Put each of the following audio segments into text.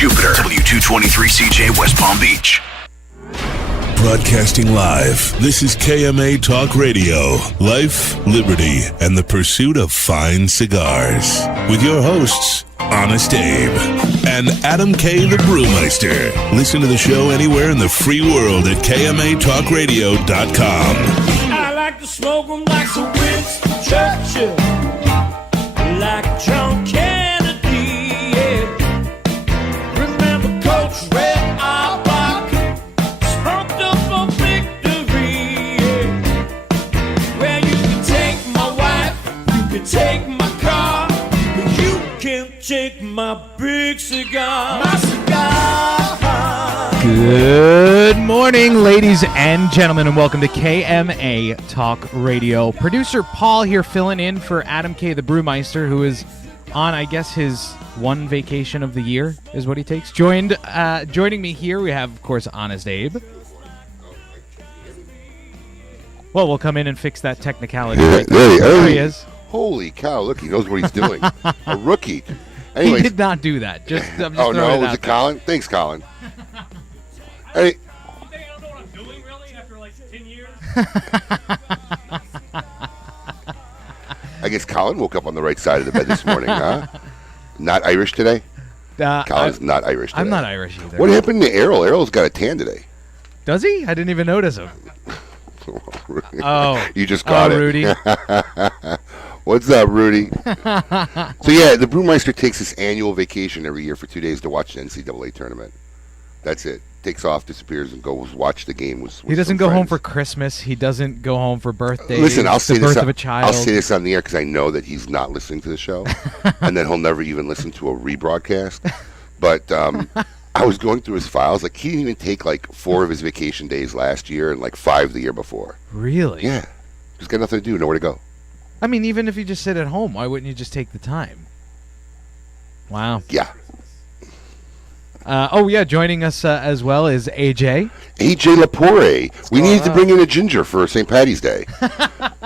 Jupiter, W223CJ, West Palm Beach. Broadcasting live, this is KMA Talk Radio, Life, Liberty, and the Pursuit of Fine Cigars. With your hosts, Honest Abe and Adam K. the Brewmeister. Listen to the show anywhere in the free world at KMATalkRadio.com. I like to smoke them like some Winston Churchill, like John Kennedy, yeah. Remember Coach Red Auerbach, smoked up for victory, yeah. Well, you can take my wife, you can take my car, but you can't take my big cigar. My cigar. Good morning, ladies and gentlemen, and welcome to KMA Talk Radio. Producer Paul here filling in for Adam K. the Brewmeister, who is on, I guess, his one vacation of the year is what he takes. Joining me here, we have, of course, Honest Abe. Well, we'll come in and fix that technicality. Right there he is. Holy cow, look, he knows what he's doing. A rookie. Anyways. He did not do that. Oh, no, was it Colin? Thanks, Colin. Hey. You think I don't know what I'm doing, really, after like 10 years? I guess Colin woke up on the right side of the bed this morning, huh? Not Irish today? Colin's not Irish today. I'm not Irish either. What happened to Errol? Errol's got a tan today. Does he? I didn't even notice him. Oh. You just got it. Rudy. What's up, Rudy? So, yeah, the Brewmeister takes his annual vacation every year for 2 days to watch the NCAA tournament. That's it. Takes off, disappears, and goes watch the game. He doesn't go home for Christmas. He doesn't go home for birthdays. Listen, I'll say this. Of a child. I'll say this on the air because I know that he's not listening to the show, and then he'll never even listen to a rebroadcast. But I was going through his files. Like, he didn't even take like 4 of his vacation days last year and like 5 the year before. Really? Yeah. He's got nothing to do, nowhere to go. I mean, even if you just sit at home, why wouldn't you just take the time? Wow. Yeah. Joining us as well is AJ. AJ Lapore. We needed to bring in a ginger for St. Patty's Day.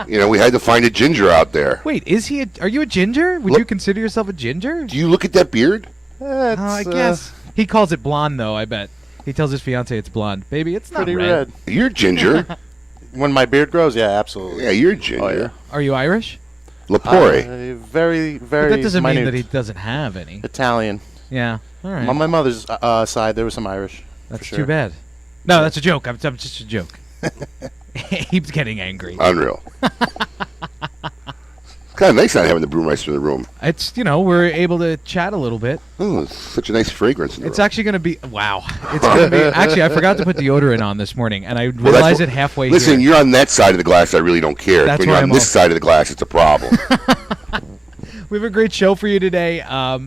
We had to find a ginger out there. Wait, are you a ginger? Would you consider yourself a ginger? Do you look at that beard? I guess. He calls it blonde, though, I bet. He tells his fiance it's blonde. Baby, it's not pretty red. You're ginger. When my beard grows, yeah, absolutely. Yeah, you're ginger. Oh, yeah. Are you Irish? Lapore. Very, very But that doesn't mean minute. that he doesn't have any. Italian. Yeah, all right. On my mother's side, there was some Irish. That's for too sure. bad. No, that's a joke. I'm just a joke. He's getting angry. Unreal. It's kind of nice not having the Brewmeister in the room. It's, we're able to chat a little bit. Oh, it's such a nice fragrance in the It's room. actually going to be, wow. It's going to be, actually, I forgot to put deodorant on this morning, and I realized it halfway Listen, here. you're on that side of the glass, I really don't care. That's when you're why on I'm this off. side of the glass, it's a problem. We have a great show for you today.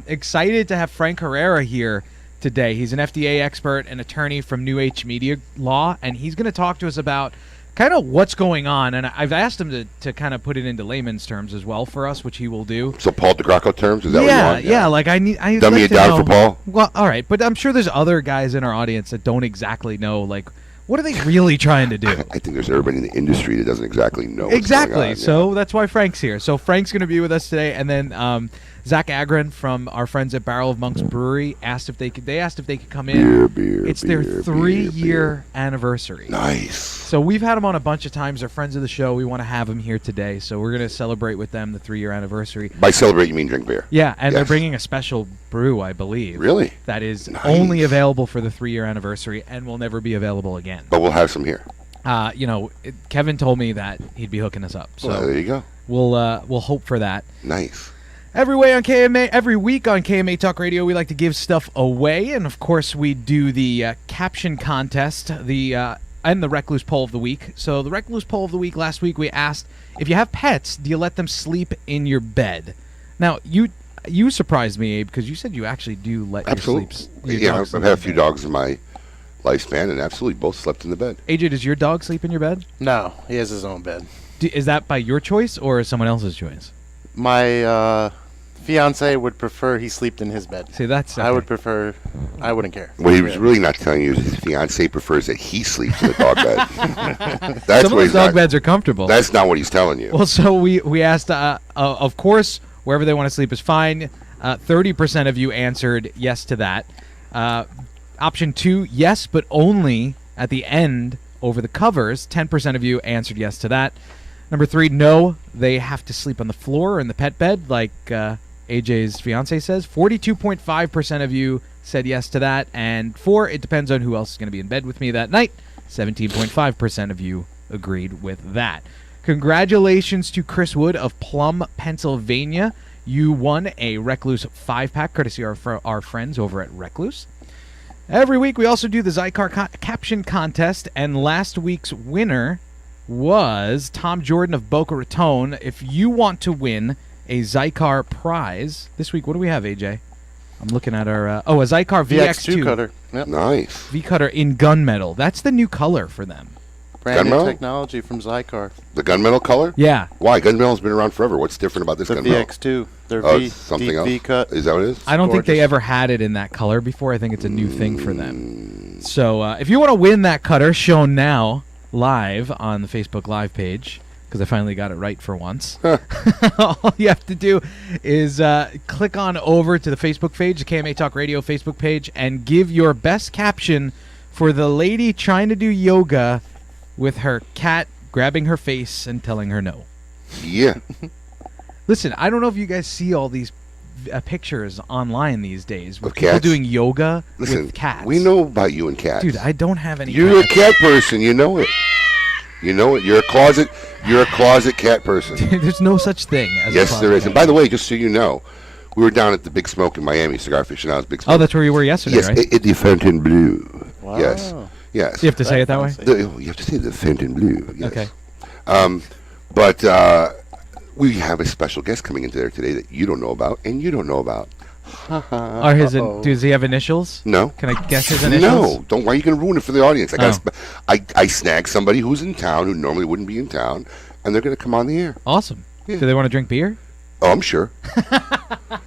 Excited to have Frank Herrera here today. He's an FDA expert and attorney from New Age Media Law, and he's going to talk to us about kind of what's going on. And I've asked him to kind of put it into layman's terms as well for us, which he will do. So Paul DeGracco terms? Is that what you want? Yeah. Like I Dummy like it down for Paul? Well, all right. But I'm sure there's other guys in our audience that don't exactly know, like, what are they really trying to do? I think there's everybody in the industry that doesn't exactly know what's Exactly. going on. So that's why Frank's here. So Frank's going to be with us today, and then Zach Agron from our friends at Barrel of Monks Brewery asked if they could come in. It's their 3-year anniversary. Nice. So we've had them on a bunch of times. They're friends of the show. We want to have them here today. So we're going to celebrate with them the 3-year anniversary. By celebrate, you mean drink beer? Yeah, and they're Yes. bringing a special brew, I believe. Really? That is Nice. only available for the 3-year anniversary and will never be available again. But we'll have some here. Kevin told me that he'd be hooking us up. So Well, there you go. we'll hope for that. Nice. Every week on KMA Talk Radio, we like to give stuff away, and of course, we do the caption contest, and the Recluse Poll of the Week. So, the Recluse Poll of the Week last week, we asked if you have pets, do you let them sleep in your bed? Now, you surprised me, Abe, because you said you actually do let Absolutely. your I've dog sleep had a in few bed. dogs in my lifespan, and absolutely both slept in the bed. AJ, does your dog sleep in your bed? No, he has his own bed. Is that by your choice or someone else's choice? My fiance would prefer he slept in his bed. See, that's I okay. would prefer. I wouldn't care. What he was really not telling you is his fiance prefers that he sleeps in the dog bed. That's Some of what those he's dog not. beds are comfortable. That's not what he's telling you. Well, so we asked, of course, wherever they want to sleep is fine. 30% of you answered yes to that. Option 2, yes, but only at the end over the covers. 10% of you answered yes to that. Number 3, no, they have to sleep on the floor or in the pet bed, like AJ's fiance says. 42.5% of you said yes to that. And 4, it depends on who else is going to be in bed with me that night. 17.5% of you agreed with that. Congratulations to Chris Wood of Plum, Pennsylvania. You won a Recluse 5-pack, courtesy of our friends over at Recluse. Every week we also do the Zycar caption contest, and last week's winner was Tom Jordan of Boca Raton. If you want to win a Zycar prize, this week, what do we have, AJ? I'm looking at our... a Zycar VX2 cutter. Yep. Nice. V-Cutter in gunmetal. That's the new color for them. Brand new Gunmetal? technology from Zycar. The gunmetal color? Yeah. Why? Gunmetal's been around forever. What's different about this The gunmetal? VX2. They're It's something deep else? V-cut. Is that what it is? I don't think they gorgeous. ever had it in that color before. I think it's a new thing for them. So if you want to win that cutter, shown now live on the Facebook Live page, because I finally got it right for once, all you have to do is click on over to the Facebook page, the KMA Talk Radio Facebook page, and give your best caption for the lady trying to do yoga with her cat grabbing her face and telling her no. Yeah. Listen, I don't know if you guys see all these pictures online these days with Of people cats? doing yoga Listen, with cats. we know about you and cats. Dude, I don't have any You're a cats. cat person. You know it. You know it. You're a closet cat person. There's no such thing as a Yes, closet there is. cat. And by the way, just so you know, we were down at the Big Smoke in Miami, Cigar Aficionado's Big Smoke. Oh, that's where you were yesterday, yes, right? at the Fontainebleau. Wow. Yes, yes. You have to say it that way? You have to say the Fontainebleau. Yes. Okay. But we have a special guest coming into there today that you don't know about and you don't know about. Are does he have initials? No. Can I guess his initials? No. Don't. Why are you going to ruin it for the audience? Oh. I snagged somebody who's in town who normally wouldn't be in town, and they're going to come on the air. Awesome. Yeah. Do they want to drink beer? Oh, I'm sure.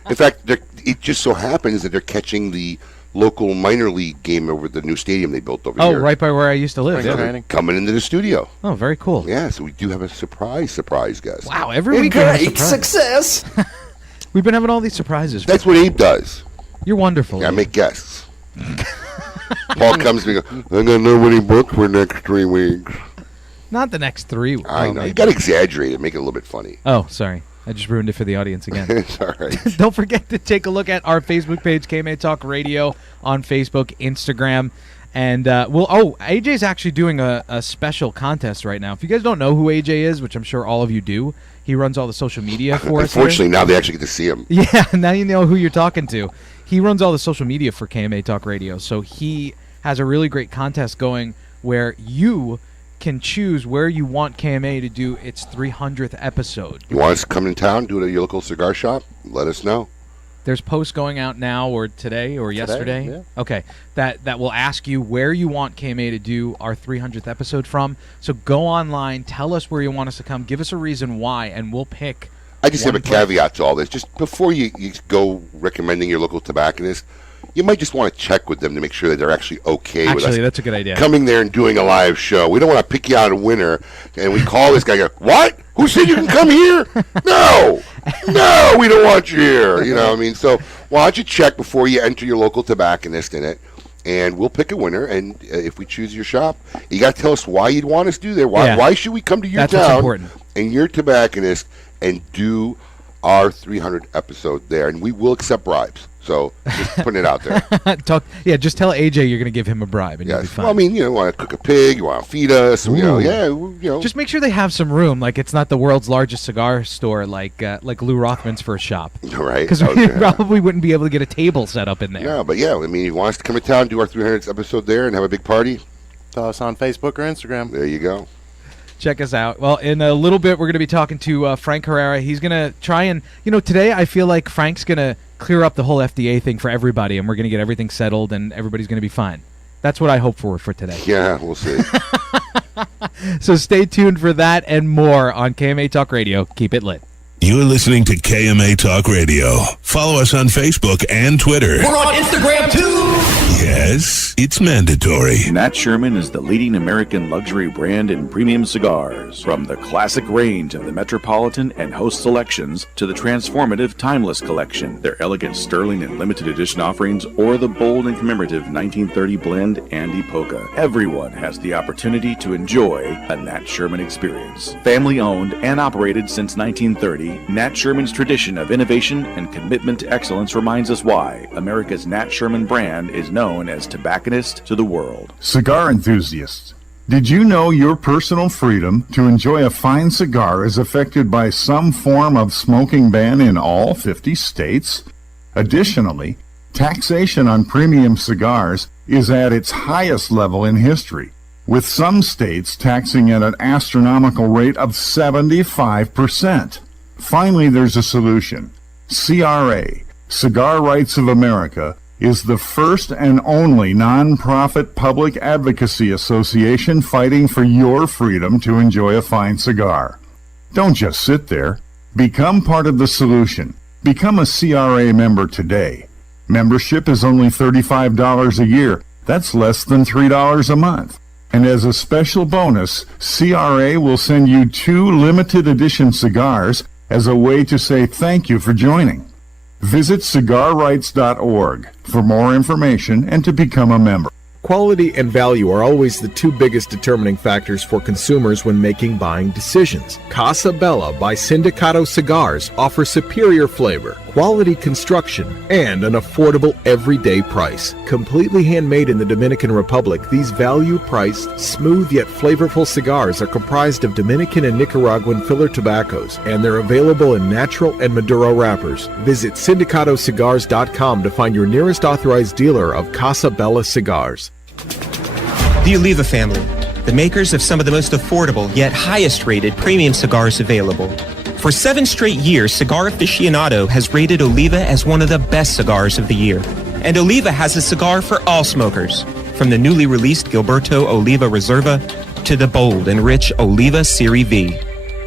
In fact, it just so happens that they're catching the local minor league game over the new stadium they built over Oh, here. right by where I used to live. Spring Yeah. training. Coming into the studio. Oh, very cool. Yeah, so we do have a surprise guest. Wow, every week we have a surprise. success. We've been having all these surprises. That's what Abe does. You're wonderful. Yeah, I Abe. make guests. Paul comes to me and goes, I got nobody booked for next 3 weeks. Not the next 3 weeks. I know. You got to exaggerate it, make it a little bit funny. Oh, sorry. I just ruined it for the audience again. It's all right. Don't forget to take a look at our Facebook page, KMA Talk Radio, on Facebook, Instagram. And AJ's actually doing a special contest right now. If you guys don't know who AJ is, which I'm sure all of you do, he runs all the social media for us. Unfortunately, now they actually get to see him. Yeah, now you know who you're talking to. He runs all the social media for KMA Talk Radio, so he has a really great contest going where you can choose where you want KMA to do its 300th episode. You want us to come in town, do it at your local cigar shop? Let us know. There's posts going out now or today or yesterday. yeah. Okay, that will ask you where you want KMA to do our 300th episode from. So go online, tell us where you want us to come, give us a reason why, and we'll pick. I just have a one place. caveat to all this. Just before you go recommending your local tobacconist, you might just want to check with them to make sure that they're actually okay with us Actually, that's a good idea. coming there and doing a live show. We don't want to pick you out a winner, and we call this guy and go, what? Who said you can come here? No, we don't want you here. You know what I mean? So why don't you check before you enter your local tobacconist in it, and we'll pick a winner. And if we choose your shop, you got to tell us why you'd want us to do there. Yeah. Why should we come to your That's what's town important. and your tobacconist and do our 300th episode there? And we will accept bribes. So just putting it out there. Just tell AJ you're going to give him a bribe, and you'll be Yes. fine. Well, I mean, you want to cook a pig, you want to feed us, Ooh. Just make sure they have some room. Like it's not the world's largest cigar store, like Lou Rothman's first shop. right. Because we probably wouldn't be able to get a table set up in there. Yeah, but I mean, you want us to come to town, do our 300th episode there, and have a big party? Tell us on Facebook or Instagram. There you go. Check us out. Well, in a little bit, we're going to be talking to Frank Herrera. He's going to try and, today I feel like Frank's going to clear up the whole FDA thing for everybody, and we're going to get everything settled, and everybody's going to be fine. That's what I hope for today. Yeah, we'll see. So stay tuned for that and more on KMA Talk Radio. Keep it lit. You're listening to KMA Talk Radio. Follow us on Facebook and Twitter. We're on Instagram too. Yes, it's mandatory. Nat Sherman is the leading American luxury brand in premium cigars. From the classic range of the Metropolitan and Host selections to the transformative Timeless collection, their elegant Sterling and limited edition offerings, or the bold and commemorative 1930 blend Andy Polka. Everyone has the opportunity to enjoy a Nat Sherman experience. Family owned and operated since 1930, Nat Sherman's tradition of innovation and commitment to excellence reminds us why America's Nat Sherman brand is known as tobacconist to the world. Cigar enthusiasts, did you know your personal freedom to enjoy a fine cigar is affected by some form of smoking ban in all 50 states? Additionally, taxation on premium cigars is at its highest level in history, with some states taxing at an astronomical rate of 75%. Finally, there's a solution. CRA, Cigar Rights of America, is the first and only non-profit public advocacy association fighting for your freedom to enjoy a fine cigar. Don't just sit there. Become part of the solution. Become a CRA member today. Membership is only $35 a year. That's less than $3 a month. And as a special bonus, CRA will send you 2 limited edition cigars as a way to say thank you for joining. Visit cigarrights.org for more information and to become a member. Quality and value are always the 2 biggest determining factors for consumers when making buying decisions. Casa Bella by Sindicato Cigars offers superior flavor, quality construction, and an affordable everyday price. Completely handmade in the Dominican Republic, these value-priced, smooth yet flavorful cigars are comprised of Dominican and Nicaraguan filler tobaccos, and they're available in natural and Maduro wrappers. Visit syndicatocigars.com to find your nearest authorized dealer of Casa Bella cigars. The Oliva family, the makers of some of the most affordable yet highest rated premium cigars available. For 7 straight years, Cigar Aficionado has rated Oliva as one of the best cigars of the year. And Oliva has a cigar for all smokers, from the newly released Gilberto Oliva Reserva to the bold and rich Oliva Serie V.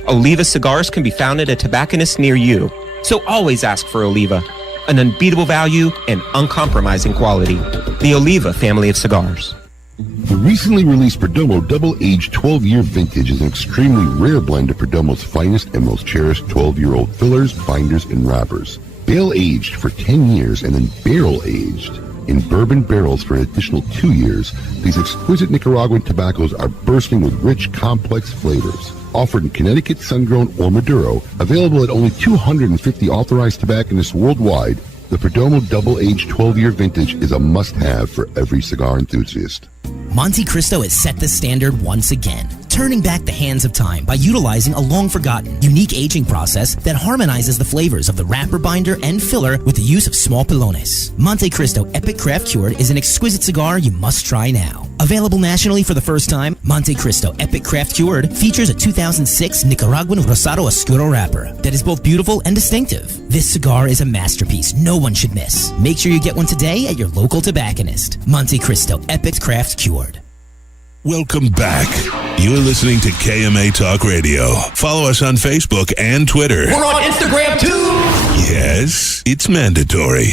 Oliva cigars can be found at a tobacconist near you, so always ask for Oliva, an unbeatable value and uncompromising quality. The Oliva family of cigars. The recently released Perdomo Double-Aged 12-Year Vintage is an extremely rare blend of Perdomo's finest and most cherished 12-year-old fillers, binders, and wrappers. Bale-aged for 10 years and then barrel-aged in bourbon barrels for an additional 2 years, these exquisite Nicaraguan tobaccos are bursting with rich, complex flavors. Offered in Connecticut, sun-grown, or Maduro, available at only 250 authorized tobacconists worldwide, the Perdomo Double-Aged 12-Year Vintage is a must-have for every cigar enthusiast. Monte Cristo has set the standard once again, turning back the hands of time by utilizing a long-forgotten, unique aging process that harmonizes the flavors of the wrapper, binder, and filler with the use of small pilones. Monte Cristo Epic Craft Cured is an exquisite cigar you must try now. Available nationally for the first time, Monte Cristo Epic Craft Cured features a 2006 Nicaraguan Rosado Oscuro wrapper that is both beautiful and distinctive. This cigar is a masterpiece no one should miss. Make sure you get one today at your local tobacconist. Monte Cristo Epic Craft Cured. Welcome back. You're listening to KMA Talk Radio. Follow us on Facebook and Twitter. We're on Instagram too. Yes, it's mandatory.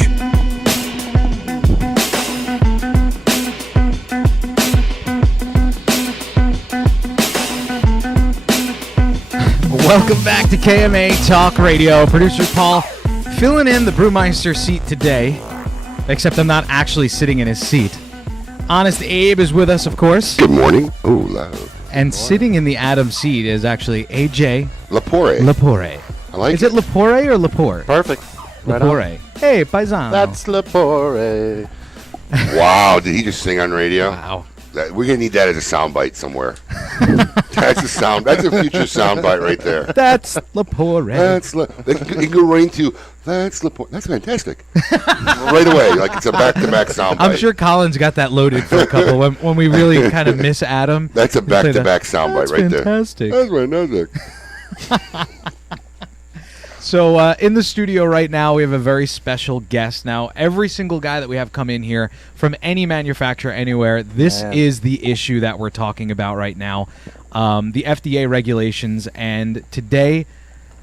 Welcome back to KMA Talk Radio. Producer Paul filling in the Brewmeister seat today, except I'm not actually sitting in his seat. Honest Abe is with us, of course. Good morning. Oh, loud. And sitting in the Adam seat is actually AJ Lapore. Lapore. I like Is it Lapore or Lapore? Perfect. Right Lapore. Hey, paisano. That's Lapore. Wow, did he just sing on radio? Wow. We're gonna need that as a soundbite somewhere. That's a future soundbite right there. That's Lapore. You can go right into that's Lapore. That's fantastic. Right away, like it's a back-to-back soundbite. I'm sure Colin's got that loaded for a couple when we really kind of miss Adam. That's a back-to-back soundbite right fantastic. there. That's fantastic. So in the studio right now, we have a very special guest. Now, every single guy that we have come in here from any manufacturer anywhere, this is the issue that we're talking about right now, the FDA regulations. And today,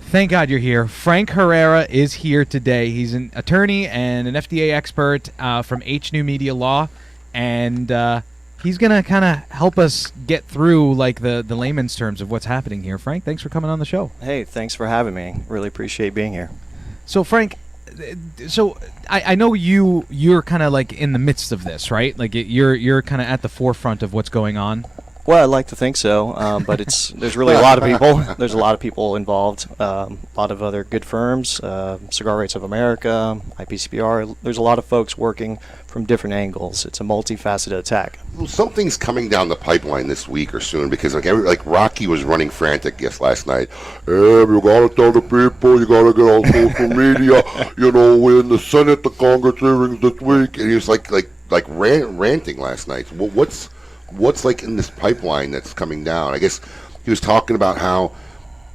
Thank God you're here. Frank Herrera is here today. He's an attorney and an FDA expert from H New Media Law, and he's going to kind of help us get through like the layman's terms of what's happening here. Frank, thanks for coming on the show. Hey, thanks for having me. Really appreciate being here. So, Frank, I know you're kind of like in the midst of this, right? Like you're kind of at the forefront of what's going on. Well, I'd like to think so, but there's really a lot of people. There's a lot of people involved. A lot of other good firms, Cigar Rights of America, IPCPR. There's a lot of folks working from different angles. It's a multifaceted attack. Well, something's coming down the pipeline this week or soon because like Rocky was running frantic last night. You gotta tell the people, you gotta get on social media. We're in the Senate, the Congress hearings this week, and he was like ranting last night. Well, what's like in this pipeline that's coming down? I guess he was talking about how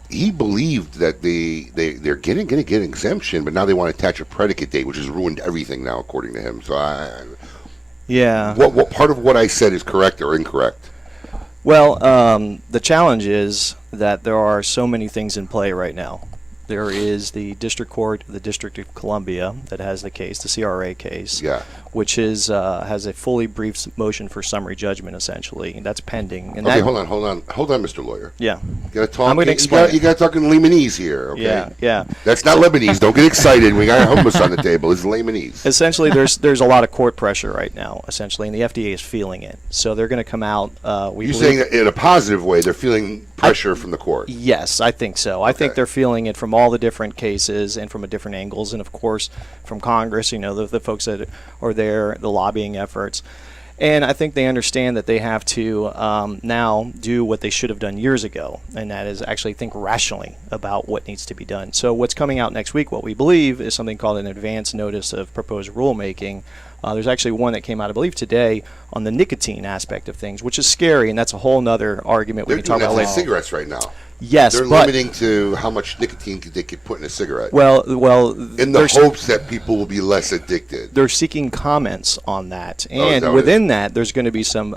he believed that they're going to get exemption, but now they want to attach a predicate date, which has ruined everything now, according to him. So what part of what I said is correct or incorrect? Well, the challenge is that there are so many things in play right now. There is the District Court of the District of Columbia that has the case, the CRA case, which is has a fully briefed motion for summary judgment, essentially, and that's pending. And okay, hold on, Mr. Lawyer. Yeah, you gotta talk. I'm going to explain. You got to talk in Lebanese here. Okay? Yeah. That's not Lebanese. Don't get excited. We got hummus on the table. It's Lebanese. Essentially, there's a lot of court pressure right now, essentially, and the FDA is feeling it. So they're going to come out. You're saying that in a positive way, they're feeling pressure from the court. Yes, I think so. I think they're feeling it from all the different cases and from different angles, and of course from Congress, the folks that are there, the lobbying efforts. And I think they understand that they have to now do what they should have done years ago, and that is actually think rationally about what needs to be done. So what's coming out next week, what we believe, is something called an advance notice of proposed rulemaking. There's actually one that came out, I believe, today on the nicotine aspect of things, which is scary, and that's a whole other argument we can talk about later. They're doing cigarettes right now. Yes, they're limiting to how much nicotine they could put in a cigarette. Well, in the hopes that people will be less addicted. They're seeking comments on that, and within that, there's going to be some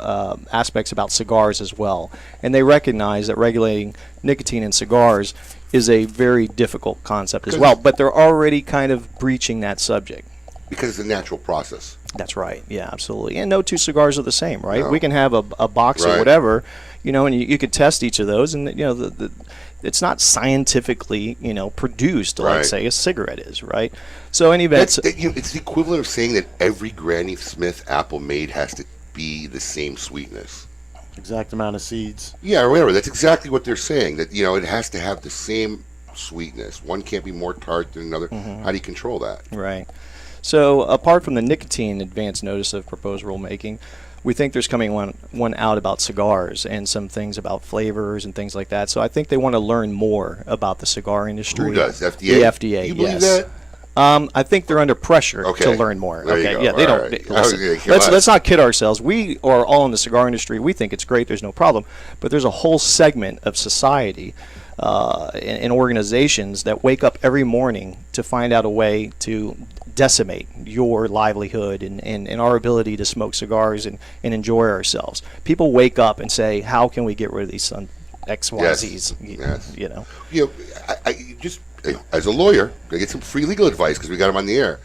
aspects about cigars as well. And they recognize that regulating nicotine in cigars is a very difficult concept as well. But they're already kind of breaching that subject because it's a natural process. That's right. Yeah, absolutely. And no two cigars are the same, right? No. We can have a box or whatever, and you could test each of those, and it's not scientifically produced like say a cigarette is, right? So it's the equivalent of saying that every Granny Smith apple made has to be the same sweetness, exact amount of seeds. Yeah, or whatever. That's exactly what they're saying. That it has to have the same sweetness. One can't be more tart than another. Mm-hmm. How do you control that? Right. So apart from the nicotine advance notice of proposed rulemaking, we think there's coming one out about cigars and some things about flavors and things like that. So I think they want to learn more about the cigar industry. Who does? FDA? The FDA, you believe that? I think they're under pressure to learn more. There you go. Yeah, they don't. Right. Let's not kid ourselves. We are all in the cigar industry. We think it's great. There's no problem. But there's a whole segment of society and organizations that wake up every morning to find out a way to decimate your livelihood and our ability to smoke cigars and enjoy ourselves. People wake up and say, how can we get rid of these XYZs? Yes. I just, as a lawyer, I get some free legal advice because we got them on the air.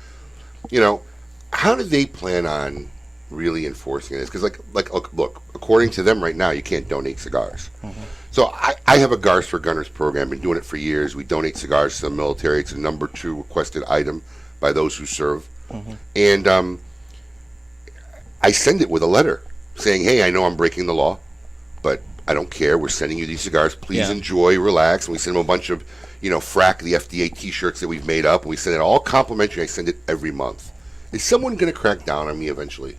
How do they plan on really enforcing this? Because look, according to them right now, you can't donate cigars. Mm-hmm. So I have a Guards for Gunners program, been doing it for years. We donate cigars to the military. It's a number 2 requested item by those who serve. Mm-hmm. And I send it with a letter saying, hey, I know I'm breaking the law, but I don't care. We're sending you these cigars. Please enjoy, relax. And we send them a bunch of, frack the FDA T-shirts that we've made up. And we send it all complimentary. I send it every month. Is someone going to crack down on me eventually?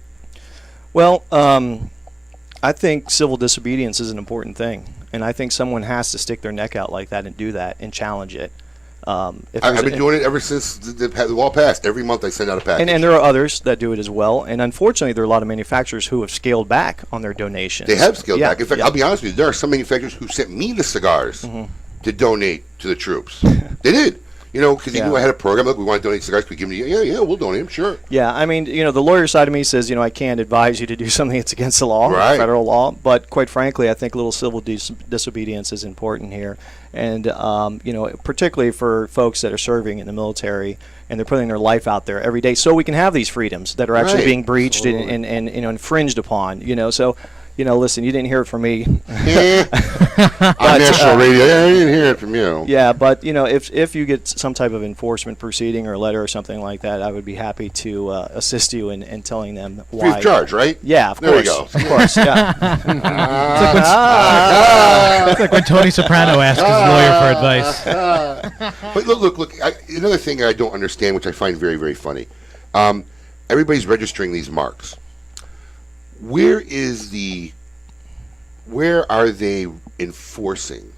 Well, I think civil disobedience is an important thing. And I think someone has to stick their neck out like that and do that and challenge it. I've been doing it ever since the law passed. Every month I send out a package. And there are others that do it as well. And unfortunately, there are a lot of manufacturers who have scaled back on their donations. They have scaled back. In fact, I'll be honest with you, there are some manufacturers who sent me the cigars to donate to the troops. They did. Because he knew I had a program. Look, we want to donate cigars. Could we give them to you? Yeah, we'll donate them. Sure. Yeah, I mean, the lawyer side of me says, I can't advise you to do something that's against the law, federal law. But quite frankly, I think a little civil disobedience is important here. And, particularly for folks that are serving in the military and they're putting their life out there every day so we can have these freedoms that are actually being breached and infringed upon, So, listen, you didn't hear it from me. On national radio, I didn't hear it from you. Yeah, but, if you get some type of enforcement proceeding or a letter or something like that, I would be happy to assist you in telling them why. Free of charge, right? Yeah, of there course. There we go. Of course, yeah. It's like when Tony Soprano asked his lawyer for advice. But look, another thing I don't understand, which I find very, very funny. Everybody's registering these marks. Where are they enforcing? Do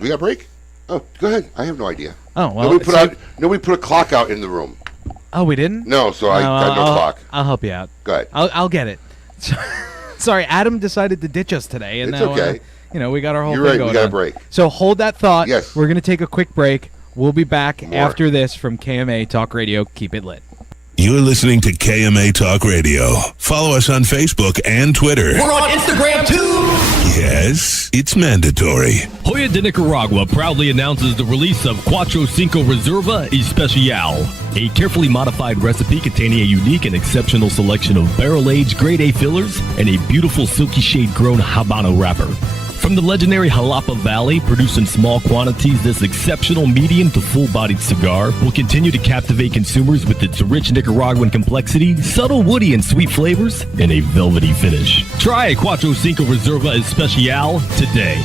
we got a break? Oh, go ahead. I have no idea. Oh, well. Nobody put a clock out in the room. Oh, we didn't? No, so I got no clock. I'll help you out. Go ahead. I'll get it. Sorry, Adam decided to ditch us today. And it's now, okay. We got our whole You're thing right. going We got on. a break. So hold that thought. Yes. We're going to take a quick break. We'll be back after this from KMA Talk Radio. Keep it lit. You're listening to KMA Talk Radio. Follow us on Facebook and Twitter. We're on Instagram too. Yes, it's mandatory. Joya de Nicaragua proudly announces the release of Cuatro Cinco Reserva Especial, a carefully modified recipe containing a unique and exceptional selection of barrel-aged grade A fillers and a beautiful silky shade-grown Habano wrapper. From the legendary Jalapa Valley, produced in small quantities, this exceptional medium to full-bodied cigar will continue to captivate consumers with its rich Nicaraguan complexity, subtle woody and sweet flavors, and a velvety finish. Try a Cuatro Cinco Reserva Especial today.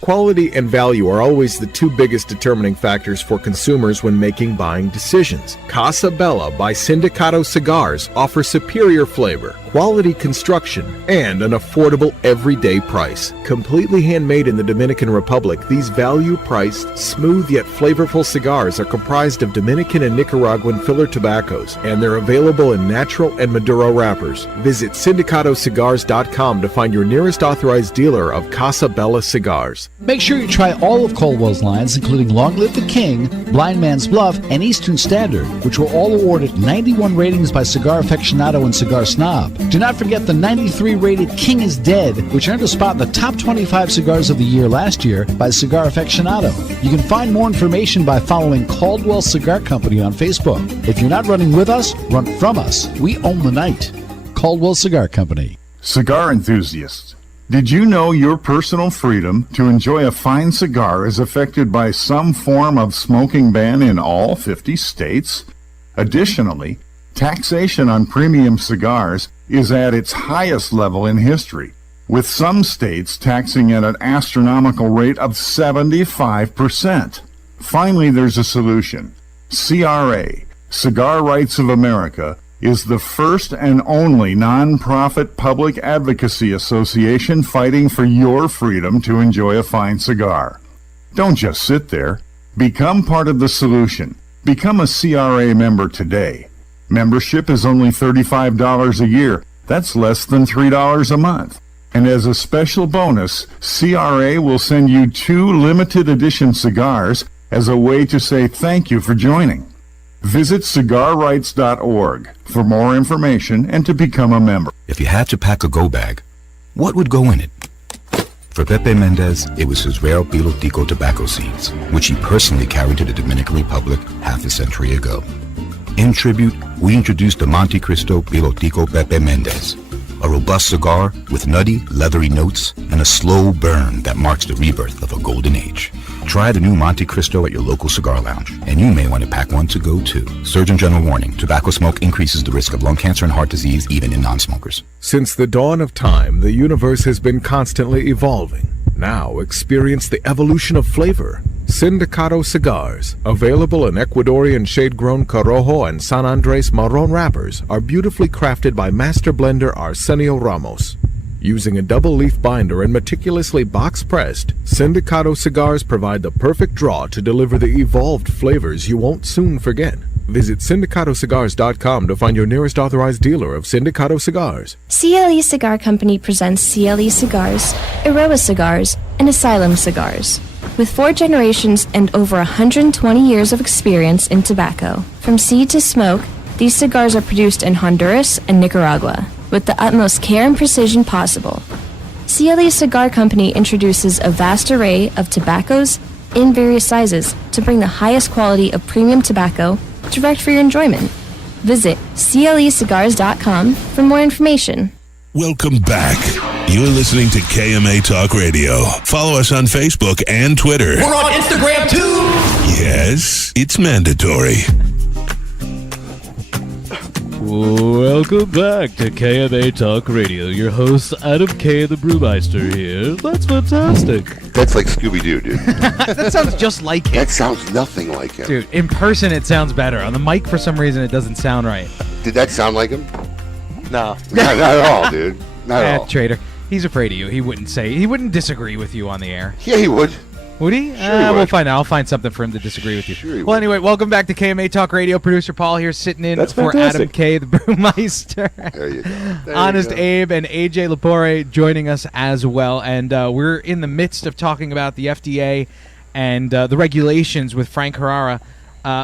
Quality and value are always the two biggest determining factors for consumers when making buying decisions. Casa Bella by Sindicato Cigars offers superior flavor, quality construction, and an affordable everyday price. Completely handmade in the Dominican Republic, these value-priced, smooth yet flavorful cigars are comprised of Dominican and Nicaraguan filler tobaccos, and they're available in natural and Maduro wrappers. Visit syndicatocigars.com to find your nearest authorized dealer of Casa Bella cigars. Make sure you try all of Caldwell's lines, including Long Live the King, Blind Man's Bluff, and Eastern Standard, which were all awarded 91 ratings by Cigar Aficionado and Cigar Snob. Do not forget the 93 rated King is Dead, which earned a spot in the top 25 cigars of the year last year by Cigar Aficionado. You can find more information by following Caldwell Cigar Company on Facebook. If you're not running with us, run from us. We own the night. Caldwell Cigar Company. Cigar enthusiasts, did you know your personal freedom to enjoy a fine cigar is affected by some form of smoking ban in all 50 states? Additionally, taxation on premium cigars is at its highest level in history, with some states taxing at an astronomical rate of 75%. Finally, there's a solution. CRA, Cigar Rights of America, is the first and only non-profit public advocacy association fighting for your freedom to enjoy a fine cigar. Don't just sit there. Become part of the solution. Become a CRA member today. Membership is only $35 a year. That's less than $3 a month. And as a special bonus, CRA will send you 2 limited edition cigars as a way to say thank you for joining. Visit cigarrights.org for more information and to become a member. If you had to pack a go bag, what would go in it? For Pepe Mendez, it was his rare Pilotico tobacco seeds, which he personally carried to the Dominican Republic half a century ago. In tribute, we introduced the Monte Cristo Pilotico Pepe Mendez, a robust cigar with nutty, leathery notes and a slow burn that marks the rebirth of a golden age. Try the new Monte Cristo at your local cigar lounge, and you may want to pack one to go too. Surgeon General warning, tobacco smoke increases the risk of lung cancer and heart disease even in non-smokers. Since the dawn of time, the universe has been constantly evolving. Now experience the evolution of flavor. Sindicato Cigars, available in Ecuadorian shade-grown Corojo and San Andres Marron wrappers, are beautifully crafted by master blender Arsenio Ramos. Using a double-leaf binder and meticulously box-pressed, Sindicato Cigars provide the perfect draw to deliver the evolved flavors you won't soon forget. Visit syndicatocigars.com to find your nearest authorized dealer of Sindicato Cigars. CLE Cigar Company presents CLE Cigars, Aroa Cigars, and Asylum Cigars. With 4 generations and over 120 years of experience in tobacco, from seed to smoke, these cigars are produced in Honduras and Nicaragua with the utmost care and precision possible. CLE Cigar Company introduces a vast array of tobaccos in various sizes to bring the highest quality of premium tobacco direct for your enjoyment. Visit clecigars.com for more information. Welcome back. You're listening to KMA Talk Radio. Follow us on Facebook and Twitter. We're on Instagram too. Yes, it's mandatory. Welcome back to KMA Talk Radio. Your host, Adam K. the Brewmeister here. That's fantastic. That's like Scooby-Doo, dude. That sounds just like him. That sounds nothing like him. Dude, in person it sounds better. On the mic, for some reason, it doesn't sound right. Did that sound like him? No. Not at all, dude. Not at all. Trader. He's afraid of you. He wouldn't disagree with you on the air. Yeah, he would. Would he? Sure he would. We'll find out. I'll find something for him to disagree with you. Sure he well, would. anyway, welcome back to KMA Talk Radio. Producer Paul here sitting in That's for fantastic. Adam K. the Brewmeister. There you go. There Honest you go. Abe and AJ Lapore joining us as well. And we're in the midst of talking about the FDA and the regulations with Frank Herrera.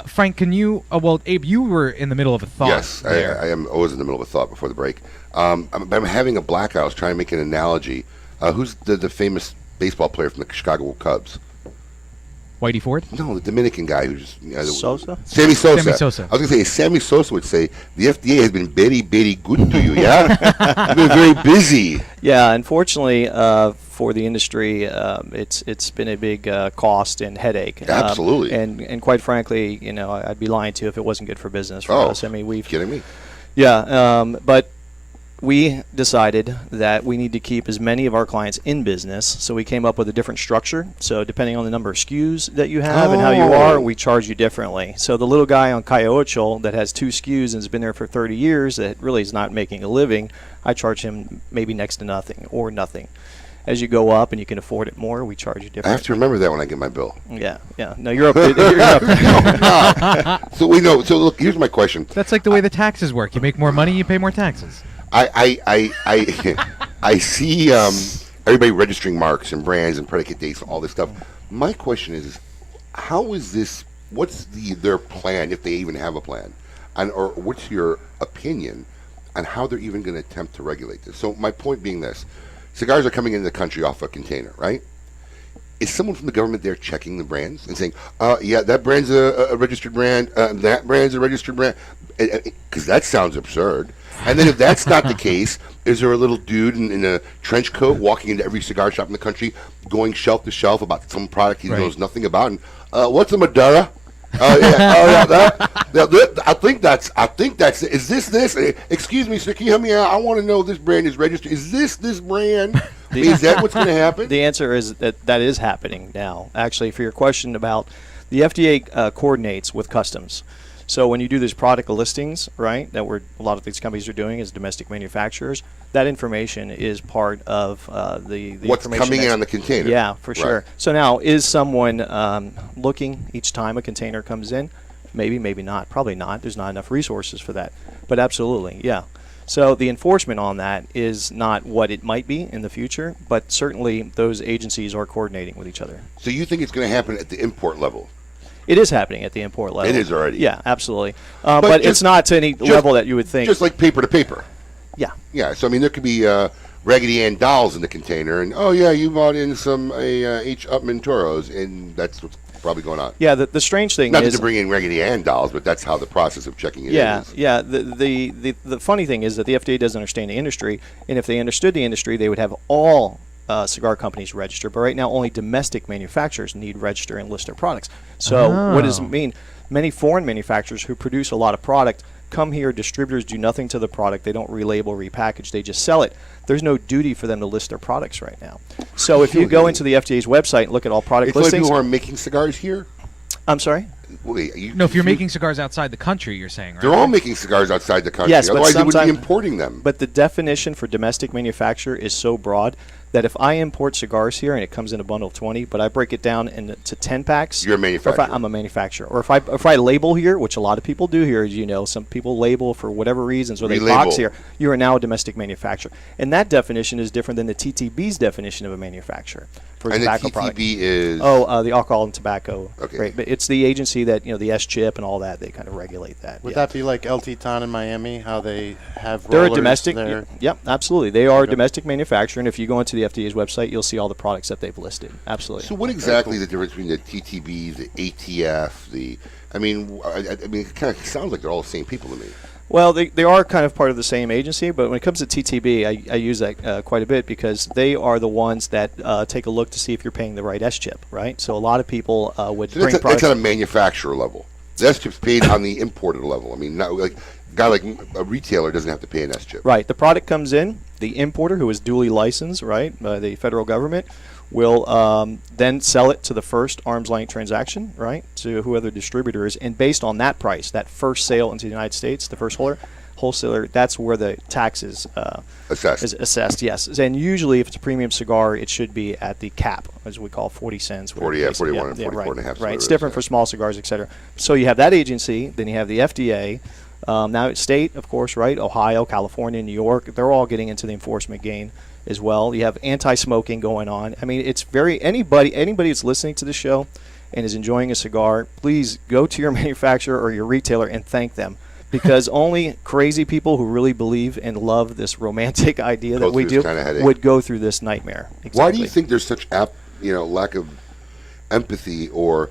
Frank, can you... well, Abe, you were in the middle of a thought. Yes, I am always in the middle of a thought before the break. I'm having a blackout. I was trying to make an analogy. Who's the famous baseball player from the Chicago Cubs? Whitey Ford? No, the Dominican guy who just... Sosa? Sammy Sosa. Sammy Sosa. I was going to say, Sammy Sosa would say, the FDA has been very, very good to you, yeah? You've been very busy. Yeah, unfortunately for the industry, it's been a big cost and headache. Absolutely. And quite frankly, I'd be lying to you if it wasn't good for business for us. I mean, kidding me? Yeah, but we decided that we need to keep as many of our clients in business, so we came up with a different structure. So depending on the number of SKUs that you have and how you are, we charge you differently. So the little guy on Cayocho that has 2 SKUs and has been there for 30 years that really is not making a living, I charge him maybe next to nothing or nothing. As you go up and you can afford it more, we charge you differently. I have to remember that when I get my bill. Yeah. No, you're up. You're up. No. So we know. So look, here's my question. That's like the way the taxes work. You make more money, you pay more taxes. I see everybody registering marks and brands and predicate dates and all this stuff. My question is, how is this? What's their plan, if they even have a plan, or what's your opinion on how they're even going to attempt to regulate this? So my point being this: cigars are coming into the country off a container, right? Is someone from the government there checking the brands and saying, yeah, that brand's a registered brand, that brand's a registered brand? Because that sounds absurd. And then if that's not the case, is there a little dude in a trench coat walking into every cigar shop in the country, going shelf to shelf about some product he knows nothing about? And what's a Maduro? I think that's. Is this? Excuse me, sir. Can you help me out? I want to know this brand is registered. Is this brand? Is that what's going to happen? The answer is that is happening now. Actually, for your question about the FDA coordinates with customs. So when you do these product listings, right, that a lot of these companies are doing as domestic manufacturers, that information is part of the what's information coming in on the container. Yeah, for sure. So now, is someone looking each time a container comes in? Maybe, maybe not. Probably not. There's not enough resources for that. But absolutely, yeah. So the enforcement on that is not what it might be in the future, but certainly those agencies are coordinating with each other. So you think it's going to happen at the import level? It is happening at the import level. It is already. Yeah, absolutely. But it's not to any level that you would think. Just like paper to paper. Yeah. Yeah. So I mean, there could be Raggedy Ann dolls in the container, and you bought in some H. Upman Toros, and that's what's probably going on. Yeah. The strange thing not is to bring in Raggedy Ann dolls, but that's how the process of checking it is. Yeah. The funny thing is that the FDA doesn't understand the industry, and if they understood the industry, they would have all cigar companies register, but right now only domestic manufacturers need register and list their products. So what does it mean? Many foreign manufacturers who produce a lot of product come here, distributors do nothing to the product, they don't relabel, repackage, they just sell it. There's no duty for them to list their products right now. So if you go into the FDA's website and look at all product listings... listings... people who are making cigars here? I'm sorry? Wait, if you're making cigars outside the country, you're saying, right? They're all making cigars outside the country. Yes, otherwise they wouldn't be importing them. But the definition for domestic manufacturer is so broad that if I import cigars here and it comes in a bundle of 20, but I break it down into 10 packs. You're a manufacturer. I'm a manufacturer. Or if I label here, which a lot of people do here, as you know, some people label for whatever reasons, or they box here, you are now a domestic manufacturer. And that definition is different than the TTB's definition of a manufacturer for a tobacco product. And the TTB is? The alcohol and tobacco. Okay. Right, but it's the agency that, the S-chip and all that, they kind of regulate that. Would that be like El Titan in Miami, how they have They're rollers a domestic. there? Yep, absolutely. They are a domestic manufacturer, and if you go into the FDA's website, you'll see all the products that they've listed. Absolutely. So what exactly is the difference between the TTB, the ATF, I mean, it kind of sounds like they're all the same people to me. Well, they are kind of part of the same agency, but when it comes to TTB, I use that quite a bit because they are the ones that take a look to see if you're paying the right S-chip, right? So a lot of people would So bring products. that's at a manufacturer level. The S-chip's paid on the importer level. I mean, not like a guy like a retailer doesn't have to pay an S-chip. Right. The product comes in. The importer, who is duly licensed, right, by the federal government, will then sell it to the first arm's length transaction, right, to whoever the distributor is. And based on that price, that first sale into the United States, the first wholesaler, that's where the tax is assessed, yes. And usually if it's a premium cigar, it should be at the cap, as we call 40 cents. 41 and 44 and a half. Right, it's different for small cigars, et cetera. So you have that agency, then you have the FDA. Now it's state, of course, right, Ohio, California, New York, they're all getting into the enforcement game as well. You have anti-smoking going on. I mean, it's anybody that's listening to the show and is enjoying a cigar, please go to your manufacturer or your retailer and thank them, because only crazy people who really believe and love this romantic idea that we do would go through this nightmare. Exactly. Why do you think there's such lack of empathy or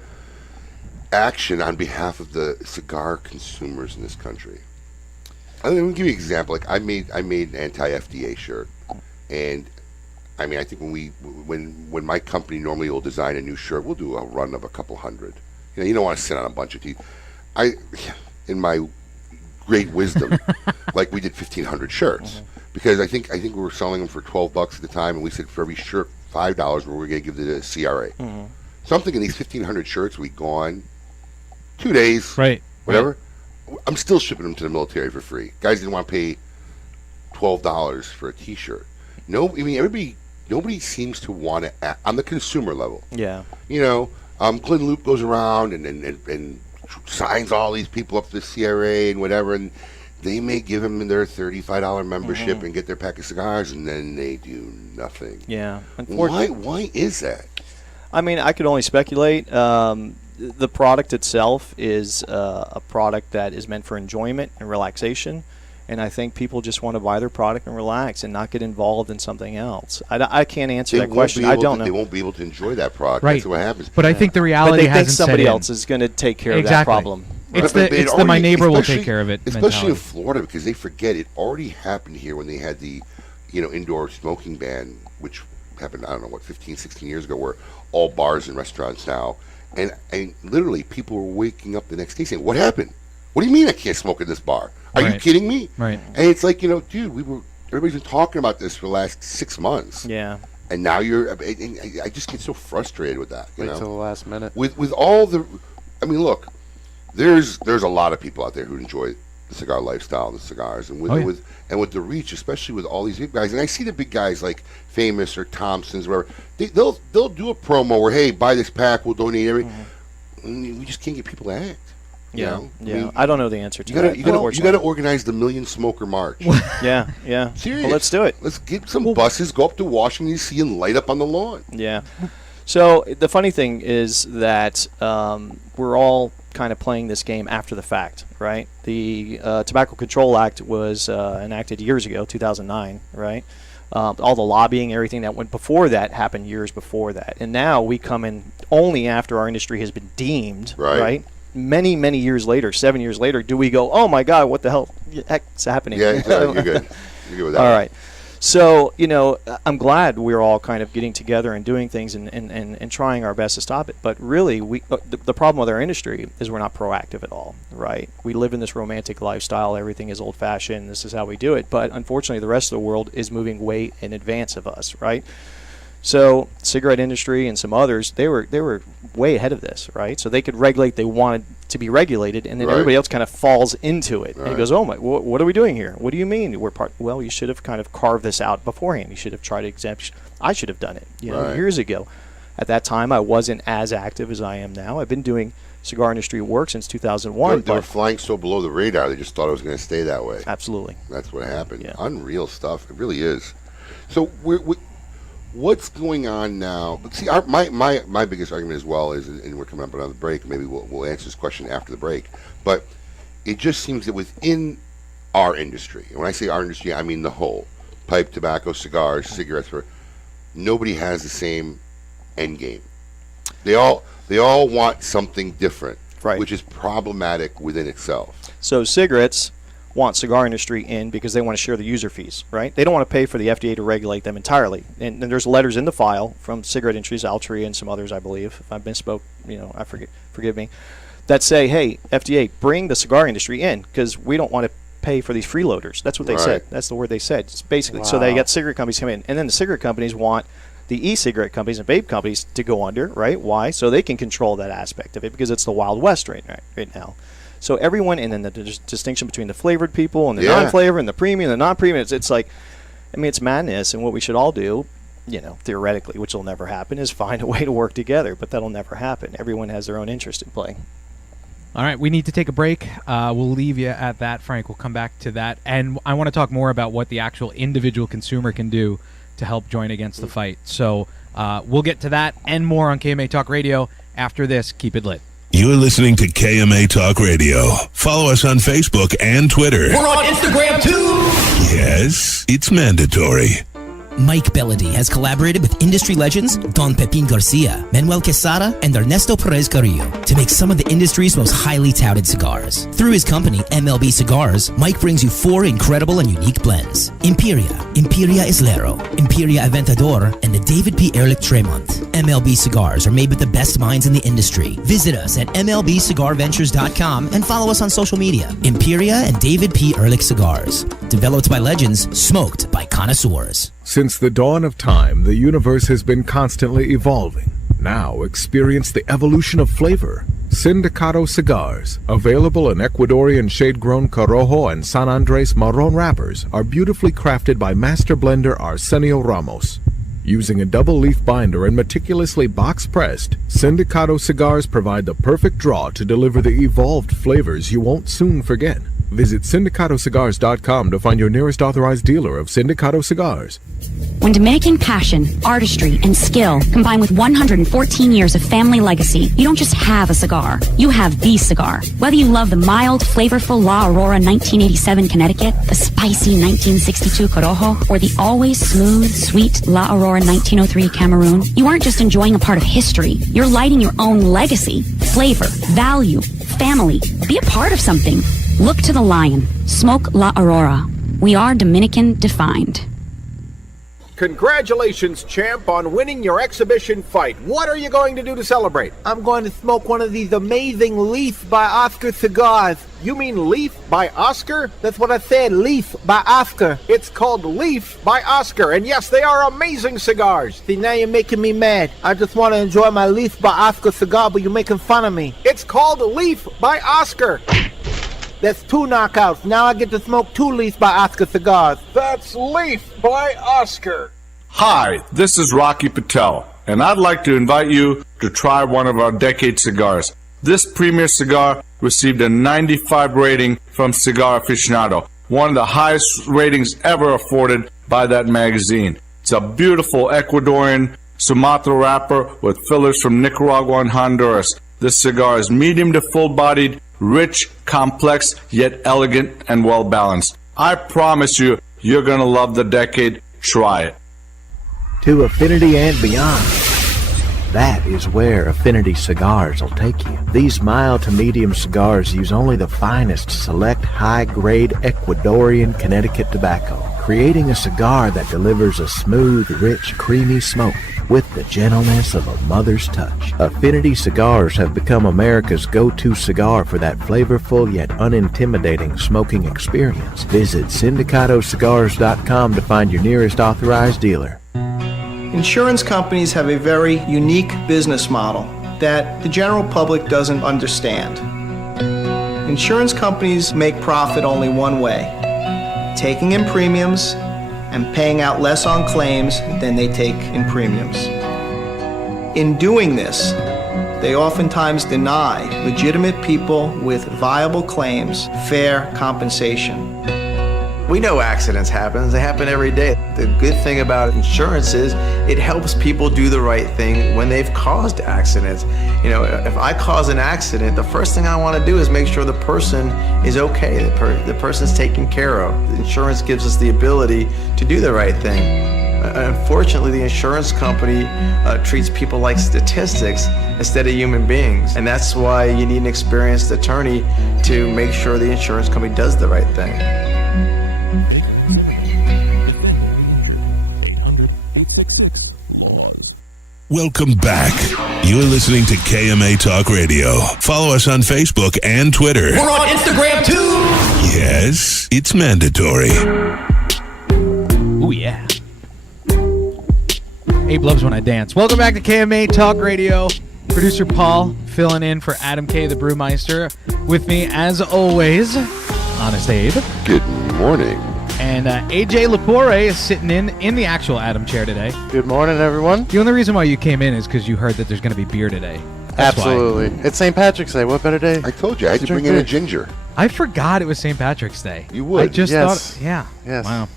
action on behalf of the cigar consumers in this country? Let me give you an example. Like I made an anti-FDA shirt. And I mean, I think when my company normally will design a new shirt, we'll do a run of a couple hundred. You don't want to sit on a bunch of teeth. In my great wisdom, like we did 1,500 shirts because I think we were selling them for $12 at the time, and we said for every shirt $5 we were going to give to the CRA. So I'm thinking these 1,500 shirts we gone 2 days, right? Whatever. Right. I'm still shipping them to the military for free. Guys didn't want to pay $12 for a T-shirt. No, I mean nobody seems to want to act on the consumer level. Yeah. Glenn Loop goes around and signs all these people up to the CRA and whatever, and they may give them their $35 membership and get their pack of cigars, and then they do nothing. Yeah. Why is that? I mean, I could only speculate. The product itself is a product that is meant for enjoyment and relaxation. And I think people just want to buy their product and relax and not get involved in something else. I can't answer that question. I don't know. They won't be able to enjoy that product. Right. That's what happens. But I think the reality hasn't set in. But they think somebody else is going to take care of that problem. It's the my neighbor will take care of it especially in Florida, because they forget it already happened here when they had the indoor smoking ban, which happened, 15, 16 years ago, where all bars and restaurants now. And literally people were waking up the next day saying, what happened? What do you mean I can't smoke in this bar? Are you kidding me? Right. And it's like, dude, everybody's been talking about this for the last 6 months. Yeah. And now I just get so frustrated with that. Wait till the last minute. With all the, look, there's a lot of people out there who enjoy the cigar lifestyle and the cigars, and with the reach, especially with all these big guys. And I see the big guys like Famous or Thompson's, whatever. They'll do a promo where, hey, buy this pack, we'll donate everything. We just can't get people to act. Yeah. I don't know the answer to that. You got to organize the Million Smoker March. Yeah. Serious. Well, let's do it. Let's get some buses, go up to Washington D.C. and light up on the lawn. Yeah. So the funny thing is that we're all kind of playing this game after the fact, right? The Tobacco Control Act was enacted years ago, 2009, right? All the lobbying, everything that went before that happened years before that. And now we come in only after our industry has been deemed, right? Many, many years later, 7 years later, do we go, oh my God, what the hell heck's happening? Yeah, you're good. You're good with that. All right. So, I'm glad we're all kind of getting together and doing things and trying our best to stop it. But really, the problem with our industry is we're not proactive at all, right? We live in this romantic lifestyle. Everything is old-fashioned. This is how we do it. But unfortunately, the rest of the world is moving way in advance of us, right? So cigarette industry and some others, they were way ahead of this, right? So they could regulate, they wanted to be regulated, and then everybody else kind of falls into it. And it goes, oh my, what are we doing here? What do you mean we're part? Well, you should have kind of carved this out beforehand. You should have tried to exempt. I should have done it, years ago. At that time, I wasn't as active as I am now. I've been doing cigar industry work since 2001. They were flying so below the radar, they just thought it was going to stay that way. Absolutely. That's what happened. Yeah. Unreal stuff. It really is. So what's going on now? But see, my biggest argument as well is, and we're coming up on the break, maybe we'll answer this question after the break, but it just seems that within our industry, and when I say our industry, I mean the whole, pipe, tobacco, cigars, cigarettes, nobody has the same end game. They all want something different, which is problematic within itself. So cigarettes want cigar industry in because they want to share the user fees, right? They don't want to pay for the FDA to regulate them entirely. And there's letters in the file from cigarette industries, Altria and some others, I believe. If I misspoke, I forgive me, that say, hey, FDA, bring the cigar industry in because we don't want to pay for these freeloaders. That's what they said. That's the word they said. It's basically, so they got cigarette companies come in, and then the cigarette companies want the e-cigarette companies and vape companies to go under, right? Why? So they can control that aspect of it because it's the Wild West right now. So everyone, and then the distinction between the flavored people and the non-flavor and the premium and the non-premium, it's like, I mean, it's madness. And what we should all do, theoretically, which will never happen, is find a way to work together. But that'll never happen. Everyone has their own interest in play. All right, we need to take a break. We'll leave you at that, Frank. We'll come back to that. And I want to talk more about what the actual individual consumer can do to help join against the fight. So we'll get to that and more on KMA Talk Radio after this. Keep it lit. You're listening to KMA Talk Radio. Follow us on Facebook and Twitter. We're on Instagram too! Yes, it's mandatory. Mike Bellady has collaborated with industry legends Don Pepin Garcia, Manuel Quesada, and Ernesto Perez Carrillo to make some of the industry's most highly touted cigars. Through his company, MLB Cigars, Mike brings you 4 incredible and unique blends. Imperia Islero, Imperia Aventador, and the David P. Ehrlich Tremont. MLB Cigars are made with the best minds in the industry. Visit us at MLBCigarVentures.com and follow us on social media. Imperia and David P. Ehrlich Cigars. Developed by legends, smoked by connoisseurs. Since the dawn of time, the universe has been constantly evolving. Now experience the evolution of flavor. Sindicato Cigars, available in Ecuadorian shade-grown Corojo and San Andres Marron wrappers, are beautifully crafted by master blender Arsenio Ramos. Using a double-leaf binder and meticulously box-pressed, Sindicato Cigars provide the perfect draw to deliver the evolved flavors you won't soon forget. Visit syndicatocigars.com to find your nearest authorized dealer of Sindicato Cigars. When Dominican passion, artistry, and skill combine with 114 years of family legacy, you don't just have a cigar, you have the cigar. Whether you love the mild, flavorful La Aurora 1987 Connecticut, the spicy 1962 Corojo, or the always smooth, sweet La Aurora 1903 Cameroon, you aren't just enjoying a part of history, you're lighting your own legacy. Flavor, value, family. Be a part of something. Look to the lion. Smoke La Aurora. We are Dominican defined. Congratulations, champ, on winning your exhibition fight. What are you going to do to celebrate? I'm going to smoke one of these amazing Leaf by Oscar cigars. You mean Leaf by Oscar? That's what I said, Leaf by Oscar. It's called Leaf by Oscar, and yes, they are amazing cigars. See, now you're making me mad. I just want to enjoy my Leaf by Oscar cigar, but you're making fun of me. It's called Leaf by Oscar. That's 2 knockouts. Now I get to smoke 2 Leaf by Oscar cigars. That's Leaf by Oscar. Hi, this is Rocky Patel, and I'd like to invite you to try one of our decade cigars. This premier cigar received a 95 rating from Cigar Aficionado, one of the highest ratings ever afforded by that magazine. It's a beautiful Ecuadorian Sumatra wrapper with fillers from Nicaragua and Honduras. This cigar is medium to full-bodied, rich, complex, yet elegant and well-balanced. I promise you, you're going to love the decade. Try it. To affinity and beyond. That is where Affinity Cigars will take you. These mild to medium cigars use only the finest select high-grade Ecuadorian Connecticut tobacco, creating a cigar that delivers a smooth, rich, creamy smoke with the gentleness of a mother's touch. Affinity Cigars have become America's go-to cigar for that flavorful yet unintimidating smoking experience. Visit syndicatocigars.com to find your nearest authorized dealer. Insurance companies have a very unique business model that the general public doesn't understand. Insurance companies make profit only one way, taking in premiums and paying out less on claims than they take in premiums. In doing this, they oftentimes deny legitimate people with viable claims fair compensation. We know accidents happen. They happen every day. The good thing about insurance is it helps people do the right thing when they've caused accidents. You know, if I cause an accident, the first thing I want to do is make sure the person is okay, the person's taken care of. The insurance gives us the ability to do the right thing. Unfortunately, the insurance company treats people like statistics instead of human beings. And that's why you need an experienced attorney to make sure the insurance company does the right thing. Welcome back. You're listening to KMA Talk Radio. Follow us on Facebook and Twitter. We're on Instagram too. Yes, it's mandatory. Ooh, yeah. Abe loves when I dance. Welcome back to KMA Talk Radio. Producer Paul filling in for Adam K. the Brewmeister. With me, as always, Honest Abe. Good morning. And AJ Lapore is sitting in the actual Adam chair today. Good morning, everyone. The only reason why you came in is because you heard that there's going to be beer today. That's Absolutely. why. It's St. Patrick's Day. What better day? I told you, I had to bring in a ginger. I forgot it was St. Patrick's Day. You would. I just Yes. thought, yeah. Yes. Wow.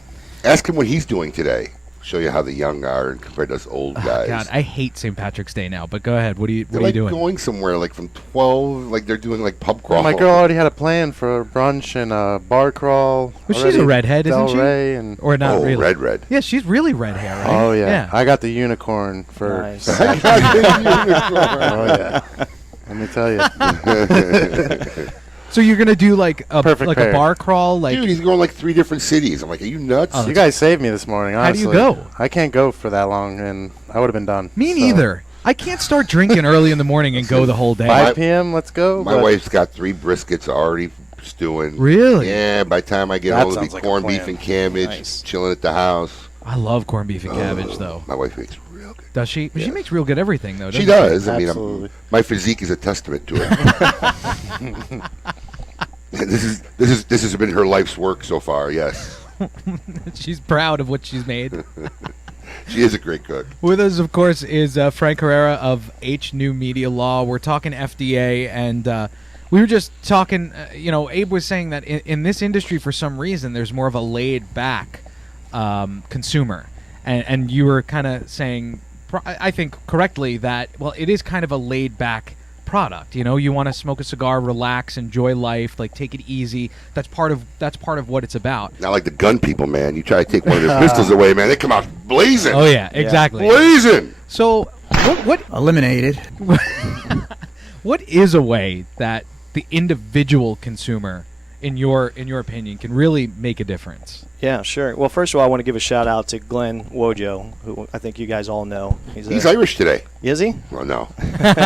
Ask him what he's doing today. Show you how the young are compared to us old guys. God, I hate St. Patrick's Day now, but go ahead. What are you They're doing? going somewhere like from 12, like they're doing like pub crawl. My girl already had a plan for brunch and a bar crawl. Well, she's a redhead, isn't she? Delray and Or not really? Red. Yeah, she's really red hair, right? Oh, yeah. I got the unicorn for... Nice. I got the unicorn. Oh, yeah. Let me tell you. So you're gonna do like a Perfect pair. bar crawl, like Dude, he's going like 3 different cities. I'm like, are you nuts? You guys saved me this morning, How do you honestly. go? I can't go for that long, and I would have been done. me So, neither. I can't start drinking early in the morning and go the whole day. 5 p.m., let's go. My but wife's got 3 briskets already stewing. Really? Yeah, by the time I get That home, it'll be sounds like a corned plan. beef and cabbage, Nice. chilling at the house. I love corned beef and cabbage, though. My wife makes real good. Does she? She makes real good everything, though. She doesn't does. I mean, Absolutely. my physique is a testament to it. This has been her life's work so far. Yes, She's proud of what she's made. she is a great cook. With us, of course, is Frank Herrera of H New Media Law. We're talking FDA, and we were just talking. Abe was saying that in this industry, for some reason, there's more of a laid-back consumer, and you were kind of saying, I think correctly, that it is kind of a laid-back product. You want to smoke a cigar, relax, enjoy life, like take it easy. That's part of what it's about. Not like the gun people, man. You try to take one of their pistols away, man. They come out blazing. Oh yeah, exactly. Blazing. So what Eliminated. what is a way that the individual consumer, in your opinion, can really make a difference? Yeah, sure. Well, first of all, I want to give a shout out to Glenn Wojo, who I think you guys all know. He's Irish today. Is he? Well, no.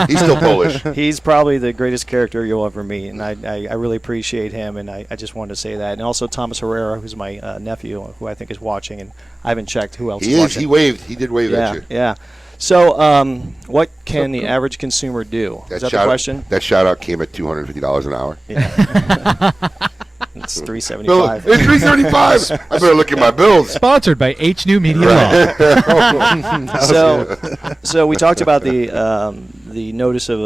He's still Polish. He's probably the greatest character you'll ever meet, and I really appreciate him, and I just wanted to say that. And also Thomas Herrera, who's my nephew, who I think is watching, and I haven't checked who else is watching. He waved. He did wave at you. Yeah. So, what can the average consumer do? Is that the question? That shout out came at $250 an hour. Yeah. It's $375. It's $375. I better look at my bills. Sponsored by H New Media Law. So we talked about the notice of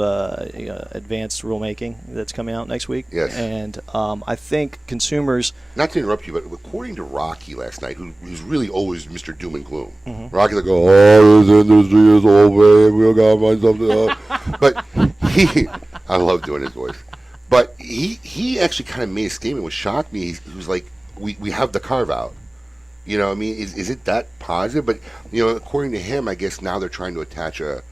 advanced rulemaking that's coming out next week. Yes. And I think consumers. Not to interrupt you, but according to Rocky last night, who's really always Mr. Doom and Gloom. Mhm. Rocky's like, oh, this industry is over. We gotta find something up. But I love doing his voice. But he actually kind of made a statement which shocked me. He was like, we have the carve out. You know, I mean, is it that positive? But, according to him, I guess now they're trying to attach a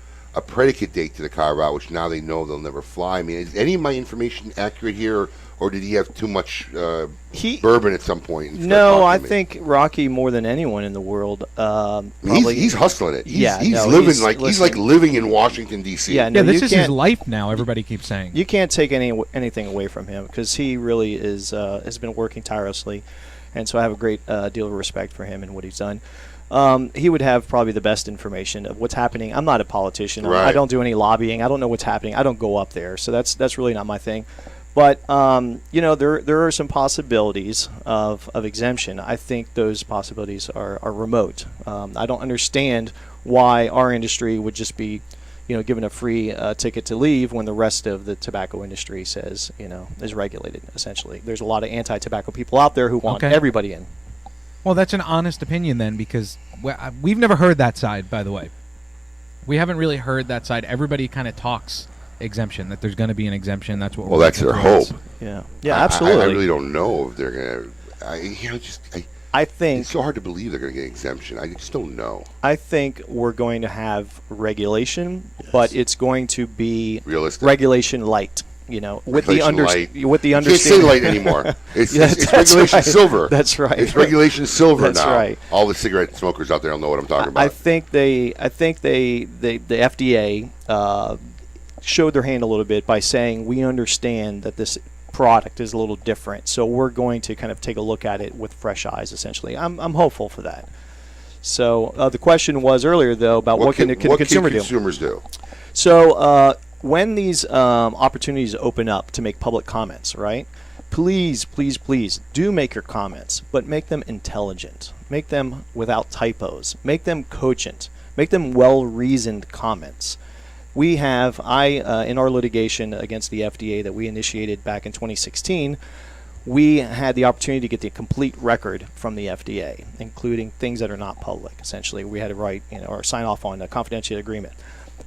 predicate date to the carve out, which now they know they'll never fly. I mean, is any of my information accurate here, or did he have too much bourbon at some point? No, I think Rocky, more than anyone in the world, probably he's hustling it. He's living he's like living in Washington D.C. Yeah, no, this is his life now. Everybody keeps saying you can't take anything away from him because he really is has been working tirelessly, and so I have a great deal of respect for him and what he's done. he would have probably the best information of what's happening. I'm not a politician. Right. I don't do any lobbying. I don't know what's happening. I don't go up there, so that's really not my thing. But there are some possibilities of exemption. I think those possibilities are remote. I don't understand why our industry would just be, given a free ticket to leave when the rest of the tobacco industry says, is regulated. Essentially, there's a lot of anti-tobacco people out there who want everybody in. Well, that's an honest opinion then, because we've never heard that side. By the way, we haven't really heard that side. Everybody kind of talks exemption, that there's going to be an exemption. That's what. Well, that's their hope. Yeah, absolutely. I really don't know if they're going to. I think it's so hard to believe they're going to get exemption. I just don't know. I think we're going to have regulation, but it's going to be realistic regulation light. With the understanding. You can't say light anymore. It's regulation silver. That's right. It's regulation silver now. That's right. All the cigarette smokers out there don't know what I'm talking about. I think the FDA showed their hand a little bit by saying we understand that this product is a little different, so we're going to kind of take a look at it with fresh eyes. Essentially, I'm hopeful for that. So the question was earlier though about what can the consumer do? Consumers do? So when these opportunities open up to make public comments, right? Please do make your comments, but make them intelligent. Make them without typos. Make them cogent. Make them well-reasoned comments. We have, in our litigation against the FDA that we initiated back in 2016, we had the opportunity to get the complete record from the FDA, including things that are not public. Essentially, we had to write, or sign off on a confidentiality agreement.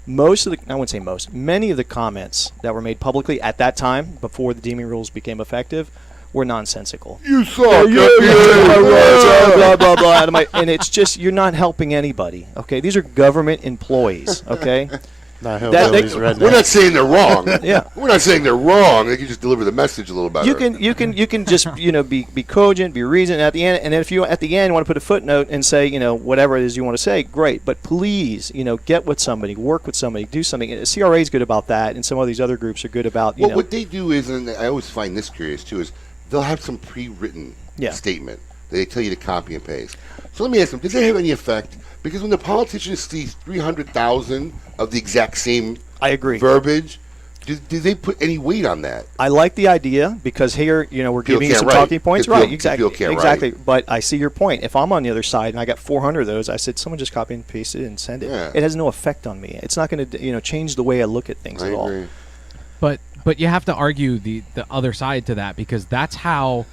Many of the comments that were made publicly at that time, before the deeming rules became effective, were nonsensical. You suck. Blah, blah, blah. And it's just, you're not helping anybody, okay? These are government employees, okay? We're not saying they're wrong. Yeah, we're not saying they're wrong. They can just deliver the message a little better. You can just be cogent, be reasoned at the end, and then if you at the end want to put a footnote and say whatever it is you want to say, great. But please get with somebody, work with somebody, do something. CRA is good about that, and some of these other groups are good about what they do is, and I always find this curious too, is they'll have some pre-written statement that they tell you to copy and paste. So let me ask them: does that have any effect? Because when the politicians see 300,000 of the exact same verbiage, do they put any weight on that? I like the idea because here, we're giving you some talking points. Right, exactly. But I see your point. If I'm on the other side and I got 400 of those, I said, someone just copy and paste it and send it. Yeah. It has no effect on me. It's not going to change the way I look at things at all. But you have to argue the other side to that, because that's how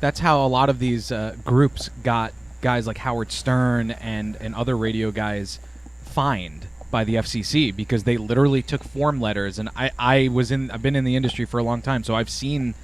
a lot of these groups got guys like Howard Stern and other radio guys fined by the FCC, because they literally took form letters. And I've been in the industry for a long time, so I've seen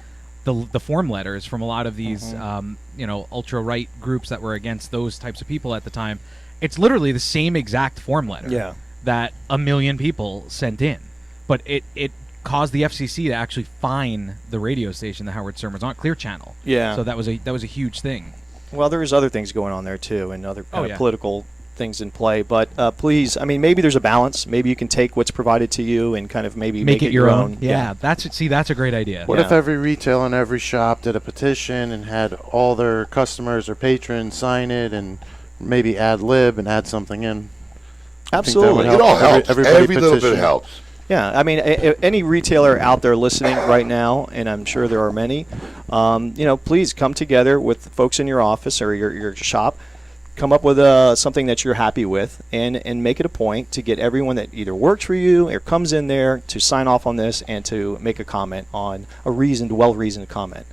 the form letters from a lot of these ultra right groups that were against those types of people at the time. It's literally the same exact form letter that 1 million people sent in, but it caused the FCC to actually fine the radio station that Howard Stern was on, Clear Channel. Yeah. So that was a huge thing. Well, there's other things going on there too, and other kind of political things in play. But please, maybe there's a balance. Maybe you can take what's provided to you and kind of maybe make it your own. Yeah, that's a great idea. What if every retailer and every shop did a petition and had all their customers or patrons sign it, and maybe ad lib and add something in? Absolutely, it all helps. Every little bit helps. Yeah, any retailer out there listening right now, and I'm sure there are many, please come together with folks in your office or your shop, come up with something that you're happy with, and make it a point to get everyone that either works for you or comes in there to sign off on this and to make a comment on a well-reasoned comment.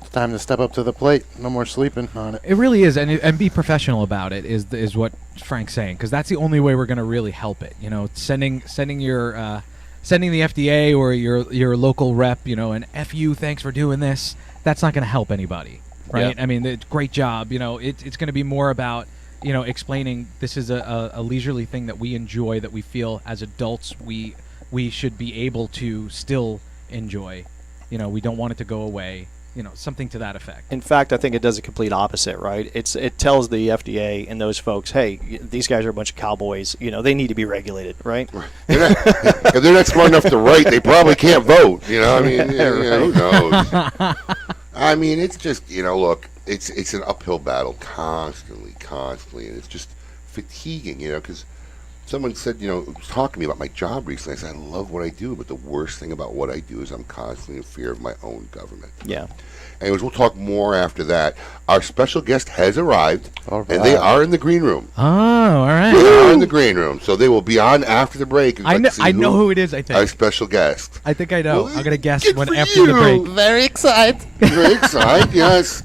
It's time to step up to the plate. No more sleeping on it. It really is, and be professional about it is what Frank's saying, because that's the only way we're going to really help it. Sending the FDA or your local rep, an F you, thanks for doing this. That's not going to help anybody, right? Yeah. Great job. It's going to be more about explaining this is a leisurely thing that we enjoy, that we feel as adults we should be able to still enjoy. We don't want it to go away. Something to that effect. In fact, I think it does the complete opposite, right? It tells the FDA and those folks, hey, these guys are a bunch of cowboys. They need to be regulated, right? If they're not smart enough to write, they probably can't vote. Who knows? It's just, look, it's an uphill battle constantly, and it's just fatiguing, because someone said, was talking to me about my job recently. I said, I love what I do, but the worst thing about what I do is I'm constantly in fear of my own government. Yeah. Anyways, we'll talk more after that. Our special guest has arrived, right. and they are in the green room. Oh, all right. They are in the green room, so they will be on after the break. I know who it is, I think. Our special guest. I think I know. Well, I'm going to guess good when for after the break. Very excited. Very excited, yes.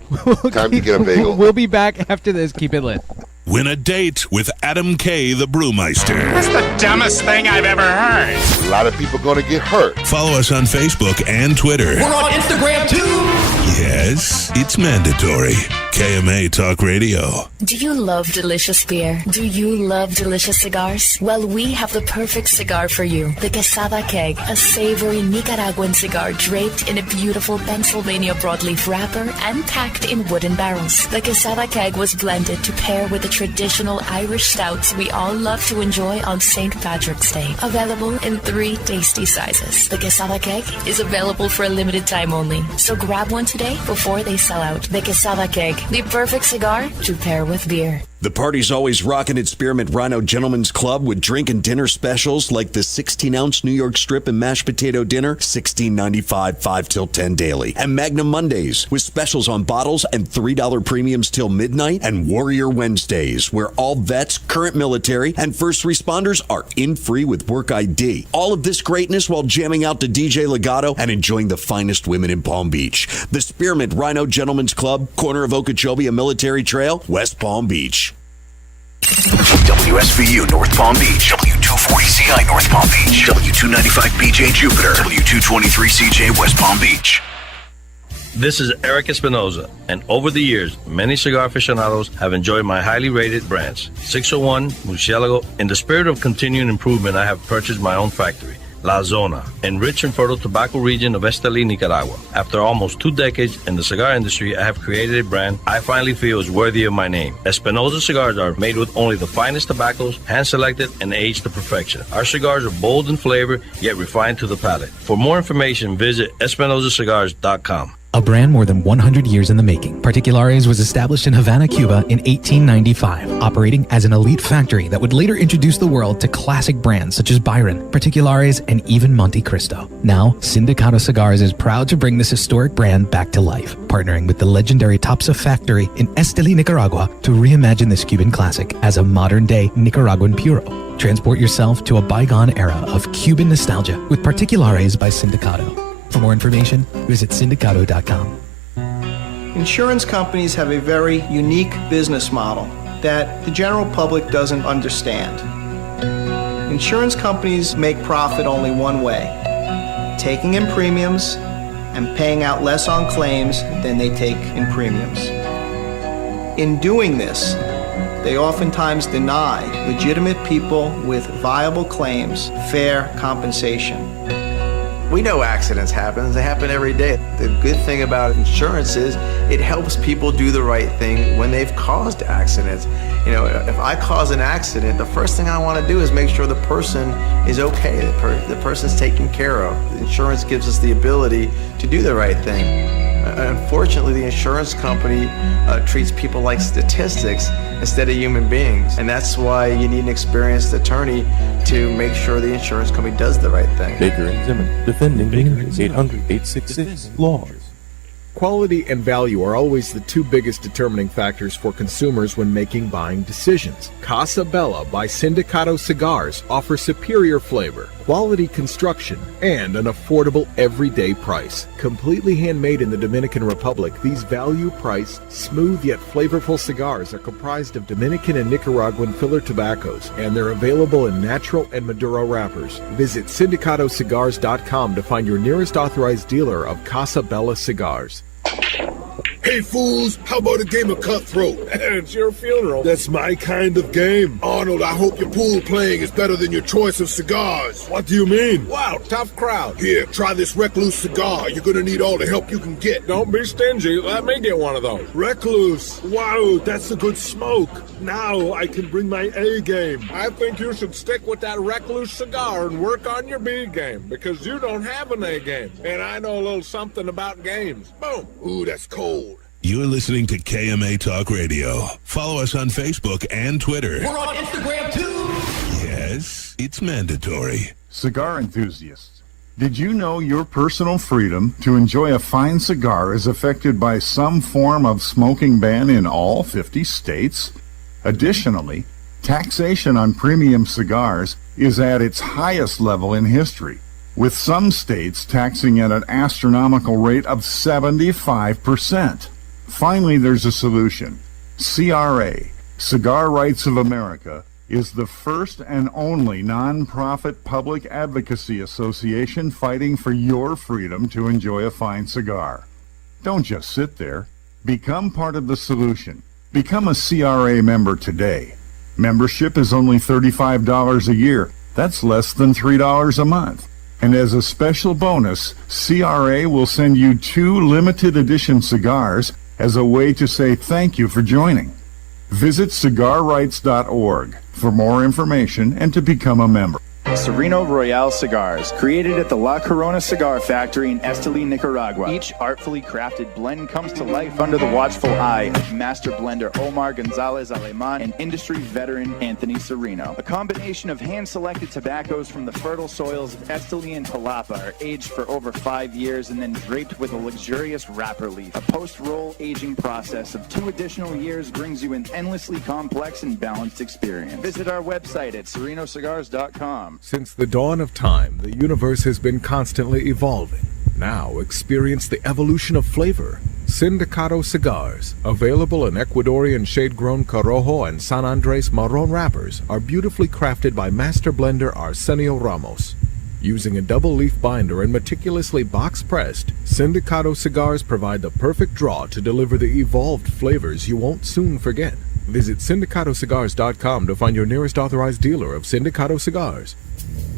Time to get a bagel. We'll be back after this. Keep it lit. Win a date with Adam K. the Brewmeister. That's the dumbest thing I've ever heard. A lot of people going to get hurt. Follow us on Facebook and Twitter. We're on Instagram too. Yes, it's mandatory. KMA Talk Radio. Do you love delicious beer? Do you love delicious cigars? Well, we have the perfect cigar for you. The Quesada Keg, a savory Nicaraguan cigar draped in a beautiful Pennsylvania broadleaf wrapper and packed in wooden barrels. The Quesada Keg was blended to pair with the traditional Irish stouts we all love to enjoy on St. Patrick's Day. Available in 3 tasty sizes. The Quesada Keg is available for a limited time only, so grab one today before they sell out. The Quesada Keg, the perfect cigar to pair with beer. The party's always rocking at Spearmint Rhino Gentlemen's Club with drink and dinner specials like the 16-ounce New York strip and mashed potato dinner, $16.95, 5 till 10 daily. And Magnum Mondays with specials on bottles and $3 premiums till midnight. And Warrior Wednesdays, where all vets, current military, and first responders are in free with work ID. All of this greatness while jamming out to DJ Legato and enjoying the finest women in Palm Beach. The Spearmint Rhino Gentlemen's Club, corner of Okeechobee and Military Trail, West Palm Beach. WSVU North Palm Beach, W240CI North Palm Beach, W295BJ Jupiter, W223CJ West Palm Beach. This is Eric Espinoza, and over the years, many cigar aficionados have enjoyed my highly rated brands, 601, Murcielago. In the spirit of continuing improvement, I have purchased my own factory, La Zona, in rich and fertile tobacco region of Estelí, Nicaragua. After almost 2 decades in the cigar industry, I have created a brand I finally feel is worthy of my name. Espinosa cigars are made with only the finest tobaccos, hand-selected and aged to perfection. Our cigars are bold in flavor, yet refined to the palate. For more information, visit EspinosaCigars.com. A brand more than 100 years in the making, Particulares was established in Havana, Cuba in 1895, operating as an elite factory that would later introduce the world to classic brands such as Byron, Particulares, and even Monte Cristo. Now, Sindicato Cigars is proud to bring this historic brand back to life, partnering with the legendary Topsa factory in Estelí, Nicaragua to reimagine this Cuban classic as a modern-day Nicaraguan puro. Transport yourself to a bygone era of Cuban nostalgia with Particulares by Sindicato. For more information, visit Sindicato.com. Insurance companies have a very unique business model that the general public doesn't understand. Insurance companies make profit only one way, taking in premiums and paying out less on claims than they take in premiums. In doing this, they oftentimes deny legitimate people with viable claims fair compensation. We know accidents happen. They happen every day. The good thing about insurance is it helps people do the right thing when they've caused accidents. If I cause an accident, the first thing I want to do is make sure the person is okay, the person's taken care of. The insurance gives us the ability to do the right thing. Unfortunately, the insurance company treats people like statistics instead of human beings. And that's why you need an experienced attorney to make sure the insurance company does the right thing. Baker and Zimmer, defending Baker, 800-866-LAWS. Quality and value are always the 2 biggest determining factors for consumers when making buying decisions. Casa Bella by Sindicato Cigars offers superior flavor, quality construction, and an affordable everyday price. Completely handmade in the Dominican Republic, these value-priced, smooth yet flavorful cigars are comprised of Dominican and Nicaraguan filler tobaccos, and they're available in natural and Maduro wrappers. Visit SindicatoCigars.com to find your nearest authorized dealer of Casa Bella cigars. Hey fools, how about a game of Cutthroat? It's your funeral. That's my kind of game. Arnold, I hope your pool playing is better than your choice of cigars. What do you mean? Wow, tough crowd. Here, try this Recluse cigar. You're gonna need all the help you can get. Don't be stingy. Let me get one of those. Recluse. Wow, that's a good smoke. Now I can bring my A game. I think you should stick with that Recluse cigar and work on your B game, because you don't have an A game. And I know a little something about games. Boom. Ooh, that's cold. You're listening to KMA Talk Radio. Follow us on Facebook and Twitter. We're on Instagram too. Yes, it's mandatory. Cigar enthusiasts, did you know your personal freedom to enjoy a fine cigar is affected by some form of smoking ban in all 50 states? Additionally, taxation on premium cigars is at its highest level in history, with some states taxing at an astronomical rate of 75%. Finally, there's a solution. CRA, Cigar Rights of America, is the first and only nonprofit public advocacy association fighting for your freedom to enjoy a fine cigar. Don't just sit there. Become part of the solution. Become a CRA member today. Membership is only $35 a year. That's less than $3 a month. And as a special bonus, CRA will send you 2 limited edition cigars as a way to say thank you for joining. Visit cigarrights.org for more information and to become a member. Sereno Royale cigars, created at the La Corona Cigar Factory in Esteli, Nicaragua. Each artfully crafted blend comes to life under the watchful eye of master blender Omar Gonzalez Aleman and industry veteran Anthony Sereno. A combination of hand-selected tobaccos from the fertile soils of Esteli and Jalapa are aged for over 5 years and then draped with a luxurious wrapper leaf. A post-roll aging process of 2 additional years brings you an endlessly complex and balanced experience. Visit our website at serenocigars.com. Since the dawn of time, the universe has been constantly evolving. Now experience the evolution of flavor. Sindicato cigars, available in Ecuadorian shade-grown Corojo and San Andres Marron wrappers, are beautifully crafted by master blender Arsenio Ramos. Using a double-leaf binder and meticulously box-pressed, Sindicato cigars provide the perfect draw to deliver the evolved flavors you won't soon forget. Visit syndicatocigars.com to find your nearest authorized dealer of Sindicato cigars.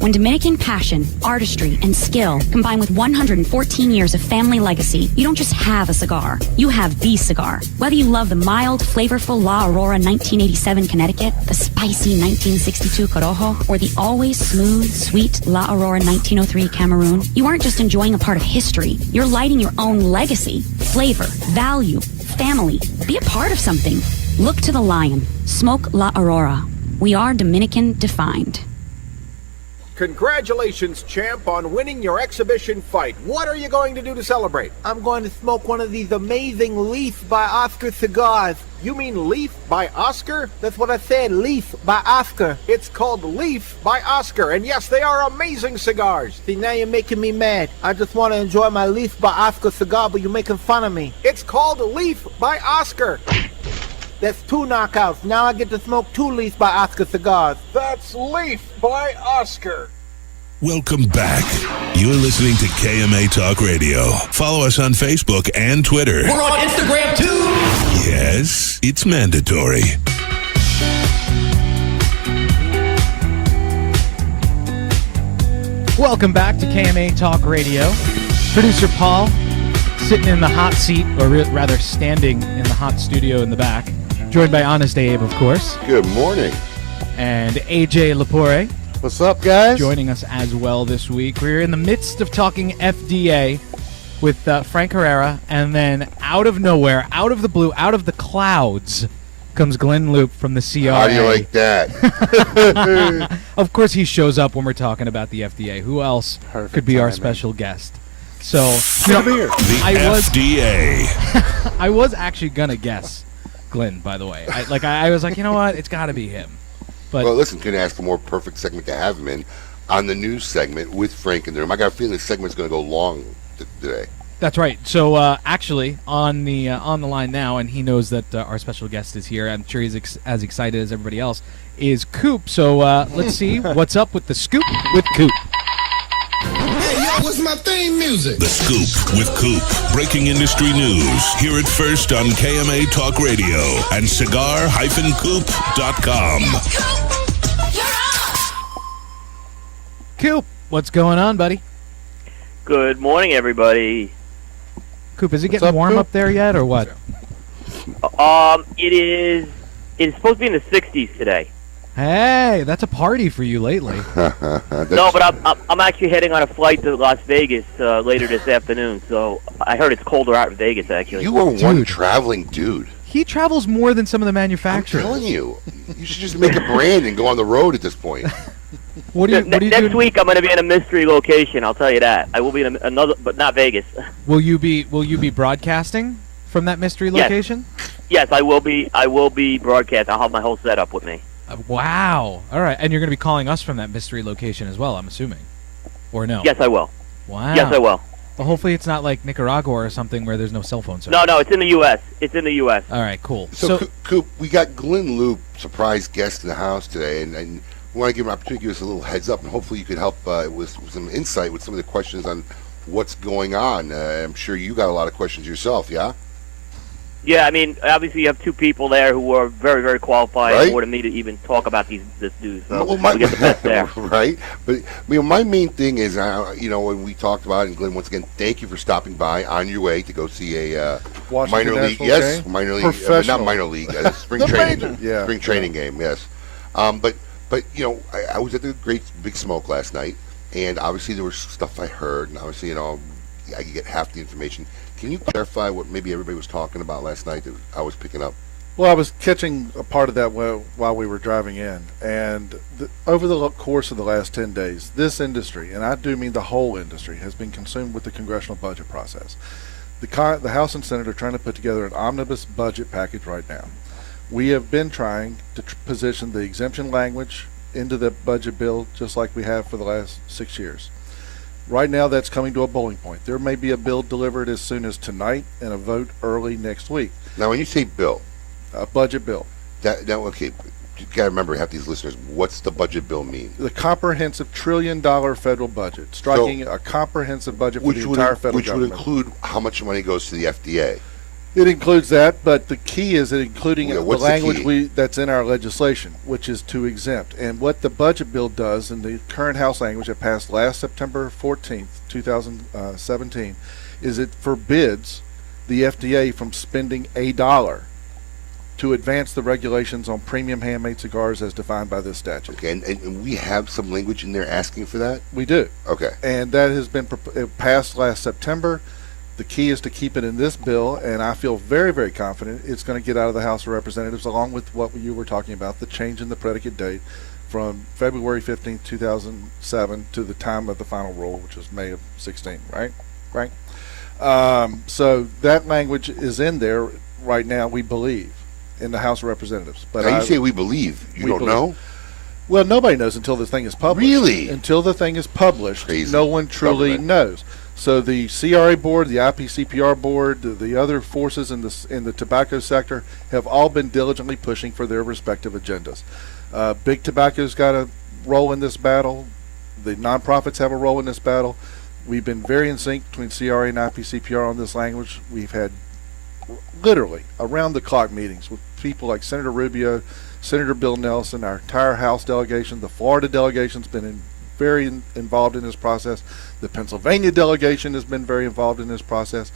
When Dominican passion, artistry, and skill combine with 114 years of family legacy, you don't just have a cigar, you have the cigar. Whether you love the mild, flavorful La Aurora 1987 Connecticut, the spicy 1962 Corojo, or the always smooth, sweet La Aurora 1903 Cameroon, you aren't just enjoying a part of history, you're lighting your own legacy, flavor, value, family. Be a part of something. Look to the lion. Smoke La Aurora. We are Dominican defined. Congratulations, champ, on winning your exhibition fight. What are you going to do to celebrate? I'm going to smoke one of these amazing Leaf by Oscar cigars. You mean Leaf by Oscar? That's what I said, Leaf by Oscar. It's called Leaf by Oscar, and yes, they are amazing cigars. See, now you're making me mad. I just want to enjoy my Leaf by Oscar cigar, but you're making fun of me. It's called Leaf by Oscar. That's 2 knockouts. Now I get to smoke 2 Leaf by Oscar cigars. That's Leaf by Oscar. Welcome back. You're listening to KMA Talk Radio. Follow us on Facebook and Twitter. We're on Instagram too. Yes, it's mandatory. Welcome back to KMA Talk Radio. Producer Paul sitting in the hot seat, or rather standing in the hot studio in the back. Joined by Honest Abe, of course. Good morning. And AJ Lapore. What's up, guys? Joining us as well this week. We're in the midst of talking FDA with Frank Herrera, and then out of nowhere, out of the blue, out of the clouds, comes Glenn Loop from the CRA. How do you like that? Of course he shows up when we're talking about the FDA. Who else could be our special guest? So, Come here. The FDA. I was actually going to guess Glenn, by the way. I was like, you know what? It's got to be him. But well, listen, couldn't ask for a more perfect segment to have him in on the news segment with Frank in the room. I got a feeling this segment's going to go long today. That's right. So actually, on the line now, and he knows that our special guest is here. I'm sure he's as excited as everybody else. Is Coop? So let's see what's up with the scoop with Coop. Hey, yo, what's my theme music? The Scoop with Coop. Breaking industry news. Hear it first on KMA Talk Radio and cigar-coop.com. Coop, what's going on, buddy? Good morning, everybody. Coop, is it getting warm up there yet, or what? It is supposed to be in the 60s today. Hey, that's a party for you lately. No, but I'm actually heading on a flight to Las Vegas later this afternoon. So I heard it's colder out in Vegas, actually. You are one traveling dude. He travels more than some of the manufacturers. I'm telling you. You should just make a brand and go on the road at this point. What do you Next week I'm going to be in a mystery location. I'll tell you that. I will be in another, but not Vegas. Will you be broadcasting from that mystery location? Yes, I will be. I will be broadcast. I'll have my whole setup with me. Wow. All right, and you're going to be calling us from that mystery location as well, I'm assuming, or no? Yes, I will. Wow. Yes, I will. Well, hopefully it's not like Nicaragua or something where there's no cell phone service. No, it's in the U.S. It's in the U.S. All right, cool. So Coop, we got Glenn Loop, surprise guest in the house today, and we want to give him an opportunity to give us a little heads up, and hopefully you could help with some insight with some of the questions on what's going on. I'm sure you got a lot of questions yourself, yeah? Yeah, I mean, obviously you have two people there who are very, very qualified, Right. more than me to even talk about this news. So Well, we get the best there. Right? But my main thing is, when we talked about it, and Glenn, once again, thank you for stopping by on your way to go see a Washington minor league. National Yes, game? minor league, Professional. not minor league, spring The training. major. Yeah. Spring training game. Yes. But I was at the Great Big Smoke last night, and obviously there was stuff I heard, and obviously I could get half the information. Can you clarify what maybe everybody was talking about last night that I was picking up? Well, I was catching a part of that while we were driving in, and over the course of the last 10 days, this industry, and I do mean the whole industry, has been consumed with the congressional budget process. The House and Senate are trying to put together an omnibus budget package right now. We have been trying to position the exemption language into the budget bill just like we have for the last 6 years. Right now, that's coming to a boiling point. There may be a bill delivered as soon as tonight and a vote early next week. Now, when you say bill, a budget bill. Okay, you got to remember, half these listeners, what's the budget bill mean? The comprehensive $1 trillion federal budget, striking a comprehensive budget for the entire federal government. Which would include how much money goes to the FDA. It includes that, but the key is including the what's the language key? that's in our legislation, which is to exempt. And what the budget bill does in the current House language that passed last September 14th, 2017, is it forbids the FDA from spending $1 to advance the regulations on premium handmade cigars as defined by this statute. Okay, and we have some language in there asking for that? We do. Okay. And that has been passed last September. The key is to keep it in this bill, and I feel very, very confident it's going to get out of the House of Representatives, along with what you were talking about, the change in the predicate date from February 15, 2007 to the time of the final rule, which was May of 16, right? So that language is in there right now, we believe, in the House of Representatives. But now you say we believe. You don't know? Well, nobody knows until this thing is published. Really? Until the thing is published, Crazy. no one truly knows. So the CRA board, the IPCPR board, the other forces in the tobacco sector have all been diligently pushing for their respective agendas. Big Tobacco's got a role in this battle. The nonprofits have a role in this battle. We've been very in sync between CRA and IPCPR on this language. We've had literally around-the-clock meetings with people like Senator Rubio, Senator Bill Nelson, our entire House delegation. The Florida delegation's been very involved in this process. The Pennsylvania delegation has been very involved in this process.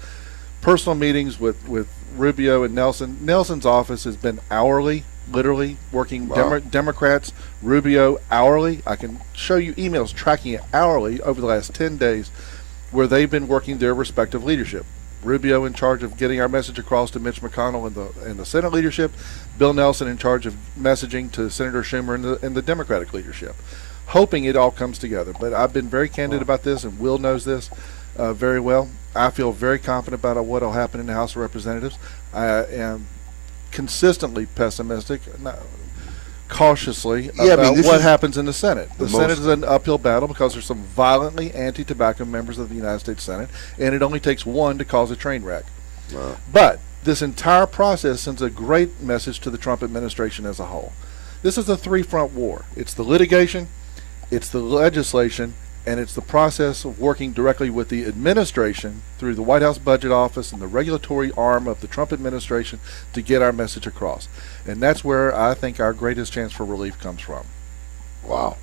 Personal meetings with Rubio and Nelson. Nelson's office has been hourly, literally working. Wow. Democrats, Rubio hourly. I can show you emails tracking it hourly over the last 10 days where they've been working their respective leadership. Rubio in charge of getting our message across to Mitch McConnell and the Senate leadership. Bill Nelson in charge of messaging to Senator Schumer and the Democratic leadership. Hoping it all comes together. But I've been very candid about this, and Will knows this very well. I feel very confident about what will happen in the House of Representatives. I am consistently pessimistic, cautiously about what happens in the Senate. The Senate is an uphill battle because there's some violently anti-tobacco members of the United States Senate, and it only takes one to cause a train wreck. Wow. But this entire process sends a great message to the Trump administration as a whole. This is a three-front war. It's the litigation, it's the legislation, and it's the process of working directly with the administration through the White House Budget Office and the regulatory arm of the Trump administration to get our message across. And that's where I think our greatest chance for relief comes from. Wow.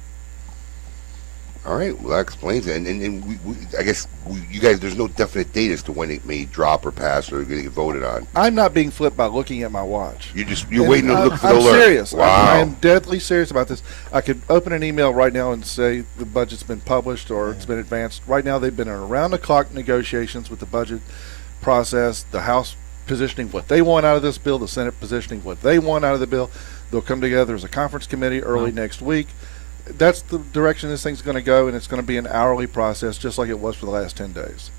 All All right, well, that explains it. And I guess you guys, there's no definite date as to when it may drop or pass or get voted on. I'm not being flipped by looking at my watch. You're waiting to look for the alert. I'm serious. Wow. I am deadly serious about this. I could open an email right now and say the budget's been published or it's been advanced. Right now, they've been in around-the-clock negotiations with the budget process, the House positioning what they want out of this bill, the Senate positioning what they want out of the bill. They'll come together as a conference committee early next week. That's the direction this thing's going to go, and it's going to be an hourly process, just like it was for the last 10 days.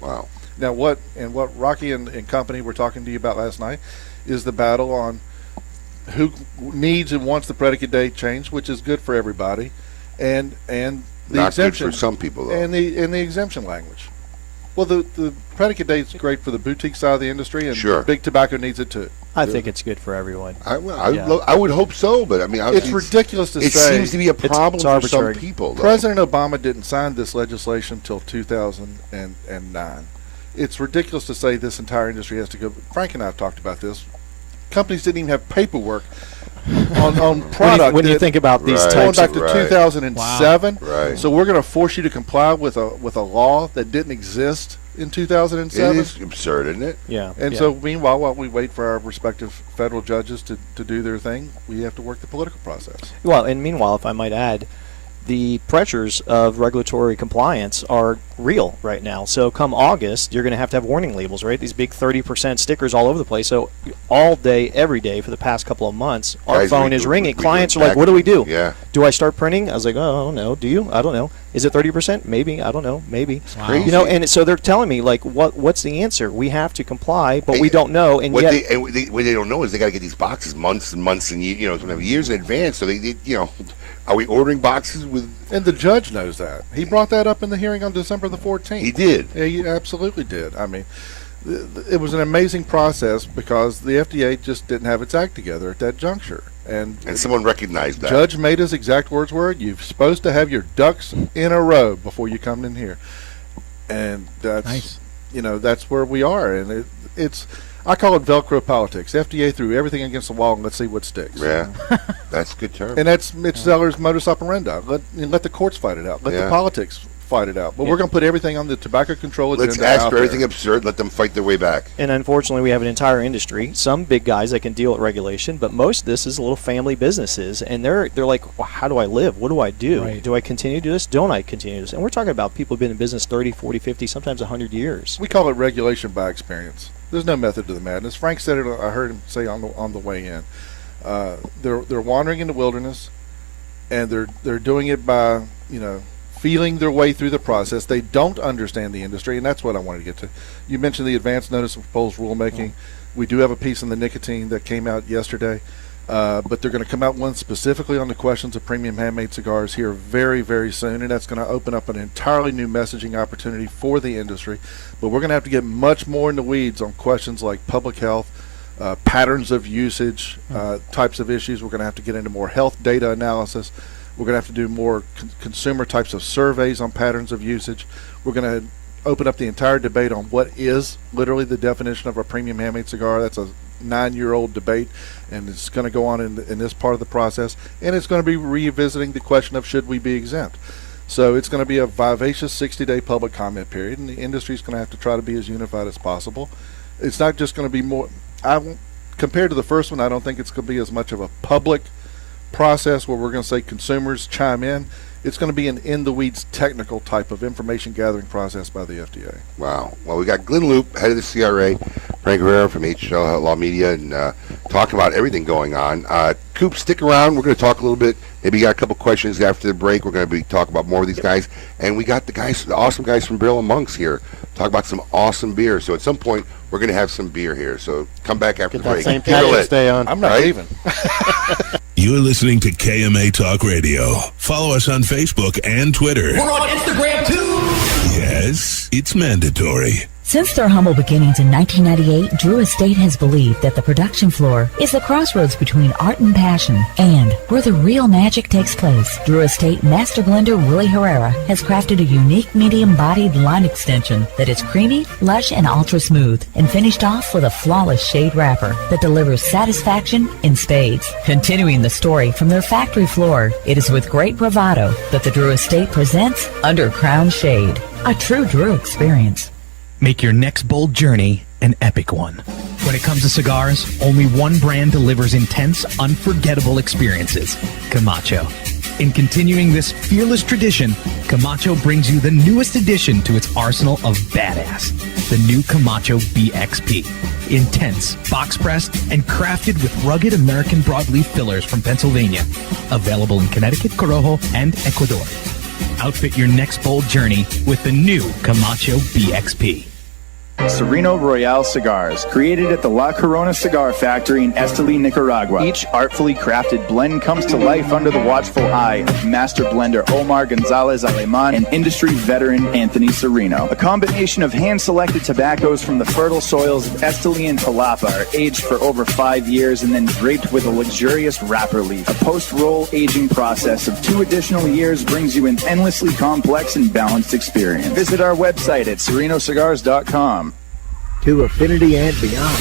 Wow. Now, what Rocky and company were talking to you about last night is the battle on who needs and wants the predicate date change, which is good for everybody, and the Not exemption good for some people, though. and the exemption language. Well, the predicate date is great for the boutique side of the industry, and Sure. big tobacco needs it too. I think it's good for everyone. I would hope so, but I mean, It's ridiculous to it say. It seems to be a problem for arbitrary. some people. Though. President Obama didn't sign this legislation until 2009. It's ridiculous to say this entire industry has to go. Frank and I have talked about this. Companies didn't even have paperwork on product. When you think about these going types back of to 2007. Right. So we're going to force you to comply with a law that didn't exist in 2007. It is absurd, isn't it? Yeah. And so, meanwhile, while we wait for our respective federal judges to do their thing, we have to work the political process. Well, and meanwhile, if I might add, the pressures of regulatory compliance are real right now. So come August, you're going to have warning labels, right? These big 30% stickers all over the place. So all day, every day for the past couple of months, our Guys, phone is ringing. Clients are like, what do we do? Yeah. Do I start printing? I was like, oh, no. Do you? I don't know. Is it 30%? Maybe. I don't know. Maybe. Crazy. You know, and so they're telling me, like, what's the answer? We have to comply, but we don't know. And what yet, they don't know is they got to get these boxes months and months and years in advance. So they are we ordering boxes with? And the judge knows that. He brought that up in the hearing on December the 14th. He did. Yeah, he absolutely did. I mean, it was an amazing process because the FDA just didn't have its act together at that juncture. And someone recognized that. Judge made his exact words were, you're supposed to have your ducks in a row before you come in here. And that's, nice. That's where we are. And it's, I call it Velcro politics. FDA threw everything against the wall and let's see what sticks. Yeah, that's a good term. And that's Mitch Zeller's modus operandi. Let the courts fight it out. Let the politics fight it out. But we're going to put everything on the tobacco control agenda. Let's ask out for everything there. absurd. Let them fight their way back. and unfortunately, we have an entire industry, some big guys that can deal with regulation, but most of this is little family businesses, and they're like, well, how do I live? What do I do? Right. Do I continue to do this? Don't I continue this? And we're talking about people who've been in business 30, 40, 50, sometimes 100 years. We call it regulation by experience. There's no method to the madness. Frank said it. I heard him say on the way in. They're wandering in the wilderness, and they're doing it by feeling their way through the process. They don't understand the industry, and that's what I wanted to get to. You mentioned the advance notice of proposed rulemaking. We do have a piece on the nicotine that came out yesterday, but they're going to come out one specifically on the questions of premium handmade cigars here very, very soon, and that's going to open up an entirely new messaging opportunity for the industry. But we're going to have to get much more in the weeds on questions like public health, patterns of usage, types of issues. We're going to have to get into more health data analysis. We're going to have to do more consumer types of surveys on patterns of usage. We're going to open up the entire debate on what is literally the definition of a premium handmade cigar. That's a 9-year-old debate, and it's going to go on in this part of the process. And it's going to be revisiting the question of should we be exempt. So it's going to be a vivacious 60-day public comment period, and the industry is going to have to try to be as unified as possible. It's not just going to be more. Compared to the first one, I don't think it's going to be as much of a public process where we're going to say consumers chime in. It's going to be an in-the-weeds technical type of information gathering process by the FDA. Wow. Well, we got Glenn Loop, head of the CRA, Frank Herrera from HL Law Media, and talking about everything going on. Coop, stick around. We're going to talk a little bit. Maybe you got a couple questions after the break. We're going to be talking about more of these guys. And we got the awesome guys from Barrel and Monks here. Talk about some awesome beer. So at some point, we're going to have some beer here. So come back after the break. St. Patrick's Day on. I'm not leaving. You're listening to KMA Talk Radio. Follow us on Facebook and Twitter. We're on Instagram too. Yes, it's mandatory. Since their humble beginnings in 1998, Drew Estate has believed that the production floor is the crossroads between art and passion, and where the real magic takes place. Drew Estate Master Blender Willie Herrera has crafted a unique medium-bodied line extension that is creamy, lush, and ultra-smooth, and finished off with a flawless shade wrapper that delivers satisfaction in spades. Continuing the story from their factory floor, it is with great bravado that the Drew Estate presents Under Crown Shade, a true Drew experience. Make your next bold journey an epic one. When it comes to cigars, only one brand delivers intense, unforgettable experiences: Camacho. In continuing this fearless tradition, Camacho brings you the newest addition to its arsenal of badass, the new Camacho BXP. Intense, box-pressed, and crafted with rugged American broadleaf fillers from Pennsylvania. Available in Connecticut, Corojo, and Ecuador. Outfit your next bold journey with the new Camacho BXP. Sereno Royale cigars, created at the La Corona Cigar Factory in Esteli, Nicaragua. Each artfully crafted blend comes to life under the watchful eye of master blender Omar Gonzalez Aleman and industry veteran Anthony Sereno. A combination of hand-selected tobaccos from the fertile soils of Esteli and Jalapa are aged for over 5 years and then draped with a luxurious wrapper leaf. A post-roll aging process of 2 additional years brings you an endlessly complex and balanced experience. Visit our website at serenocigars.com. To affinity and beyond.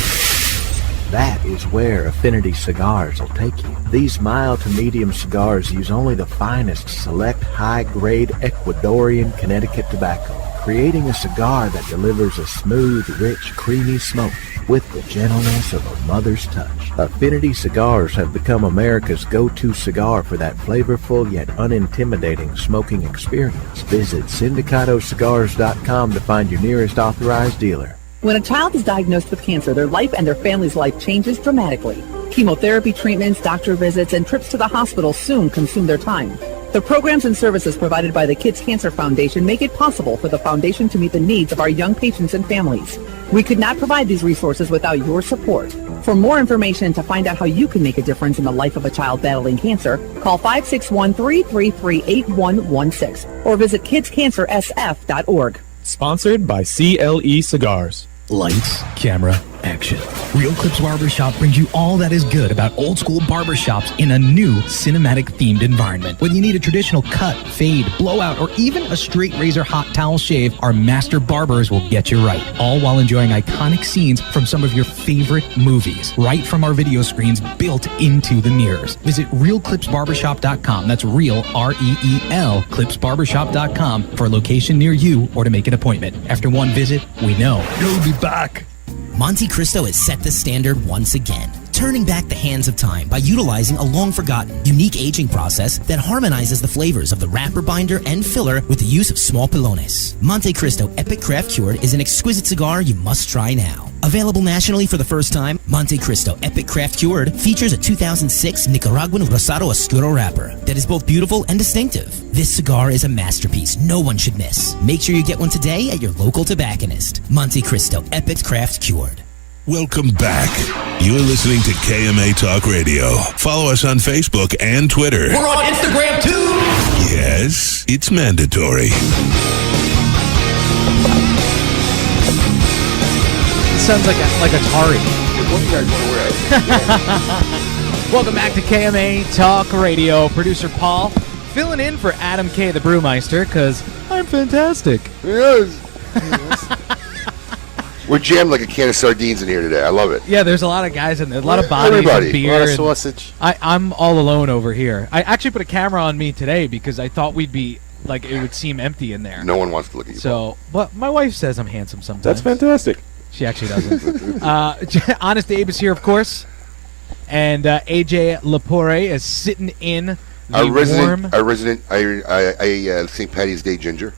That is where Affinity Cigars will take you. These mild to medium cigars use only the finest select high-grade Ecuadorian Connecticut tobacco, creating a cigar that delivers a smooth, rich, creamy smoke with the gentleness of a mother's touch. Affinity Cigars have become America's go-to cigar for that flavorful yet unintimidating smoking experience. Visit syndicatocigars.com to find your nearest authorized dealer. When a child is diagnosed with cancer, their life and their family's life changes dramatically. Chemotherapy treatments, doctor visits, and trips to the hospital soon consume their time. The programs and services provided by the Kids Cancer Foundation make it possible for the foundation to meet the needs of our young patients and families. We could not provide these resources without your support. For more information and to find out how you can make a difference in the life of a child battling cancer, call 561-333-8116 or visit kidscancersf.org. Sponsored by CLE Cigars. Lights, camera, action. Real Clips Barbershop brings you all that is good about old school barbershops in a new cinematic themed environment. Whether you need a traditional cut, fade, blowout, or even a straight razor hot towel shave, our master barbers will get you right. All while enjoying iconic scenes from some of your favorite movies, right from our video screens built into the mirrors. Visit realclipsbarbershop.com. That's real, R-E-E-L, clipsbarbershop.com for a location near you or to make an appointment. After one visit, we know you'll be back. Monte Cristo has set the standard once again, turning back the hands of time by utilizing a long-forgotten, unique aging process that harmonizes the flavors of the wrapper binder and filler with the use of small pilones. Monte Cristo Epic Craft Cured is an exquisite cigar you must try now. Available nationally for the first time, Monte Cristo Epic Craft Cured features a 2006 Nicaraguan Rosado Oscuro wrapper that is both beautiful and distinctive. This cigar is a masterpiece no one should miss. Make sure you get one today at your local tobacconist. Monte Cristo Epic Craft Cured. Welcome back. You're listening to KMA Talk Radio. Follow us on Facebook and Twitter. We're on Instagram too. Yes, it's mandatory. Sounds like Atari. Welcome back to KMA Talk Radio. Producer Paul filling in for Adam K. the Brewmeister because I'm fantastic. Yes. We're jammed like a can of sardines in here today. I love it. Yeah, there's a lot of guys in there, a lot of bodies, Everybody. and beer, A lot of and sausage. I'm all alone over here. I actually put a camera on me today because I thought we'd be like it would seem empty in there. No one wants to look at you. So, well, my wife says I'm handsome sometimes. That's fantastic. She actually doesn't. Honest Abe is here, of course, and AJ Lapore is sitting in the Our resident St. Patty's Day ginger.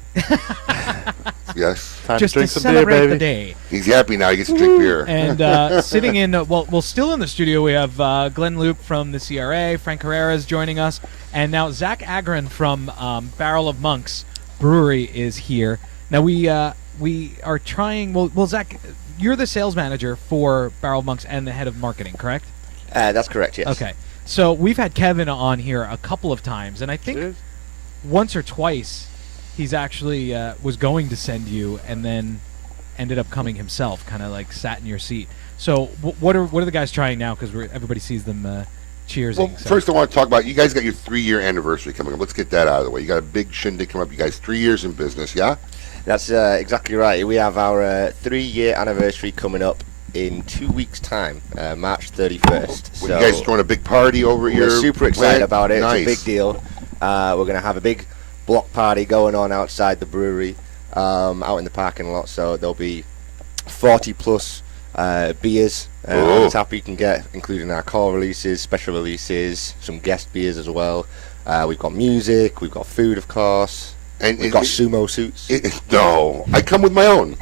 Yes. Time just to drink to some beer, celebrate baby. the day. He's happy now. He gets to drink beer. And sitting in, well, still in the studio, we have Glenn Loop from the CRA, Frank Herrera is joining us, and now Zach Agron from Barrel of Monks Brewery is here. Now we are trying. Well, Zach, you're the sales manager for Barrel of Monks and the head of marketing, correct? That's correct. Yes. Okay. So we've had Kevin on here a couple of times, and I think once or twice he's actually was going to send you, and then ended up coming himself, kind of like sat in your seat. So what are the guys trying now? Because everybody sees them cheersing. Well, first I want to talk about, you guys got your 3-year anniversary coming up. Let's get that out of the way. You got a big shindig coming up. You guys 3 years in business, yeah? That's exactly right. We have our 3-year anniversary coming up in 2 weeks' time, March 31st. You guys throwing a big party over here? We're super excited about it. Nice. It's a big deal. We're going to have a big block party going on outside the brewery, out in the parking lot. So there'll be 40+ beers on tap you can get, including our core releases, special releases, some guest beers as well. We've got music, we've got food, of course. And we've got sumo suits. No, I come with my own.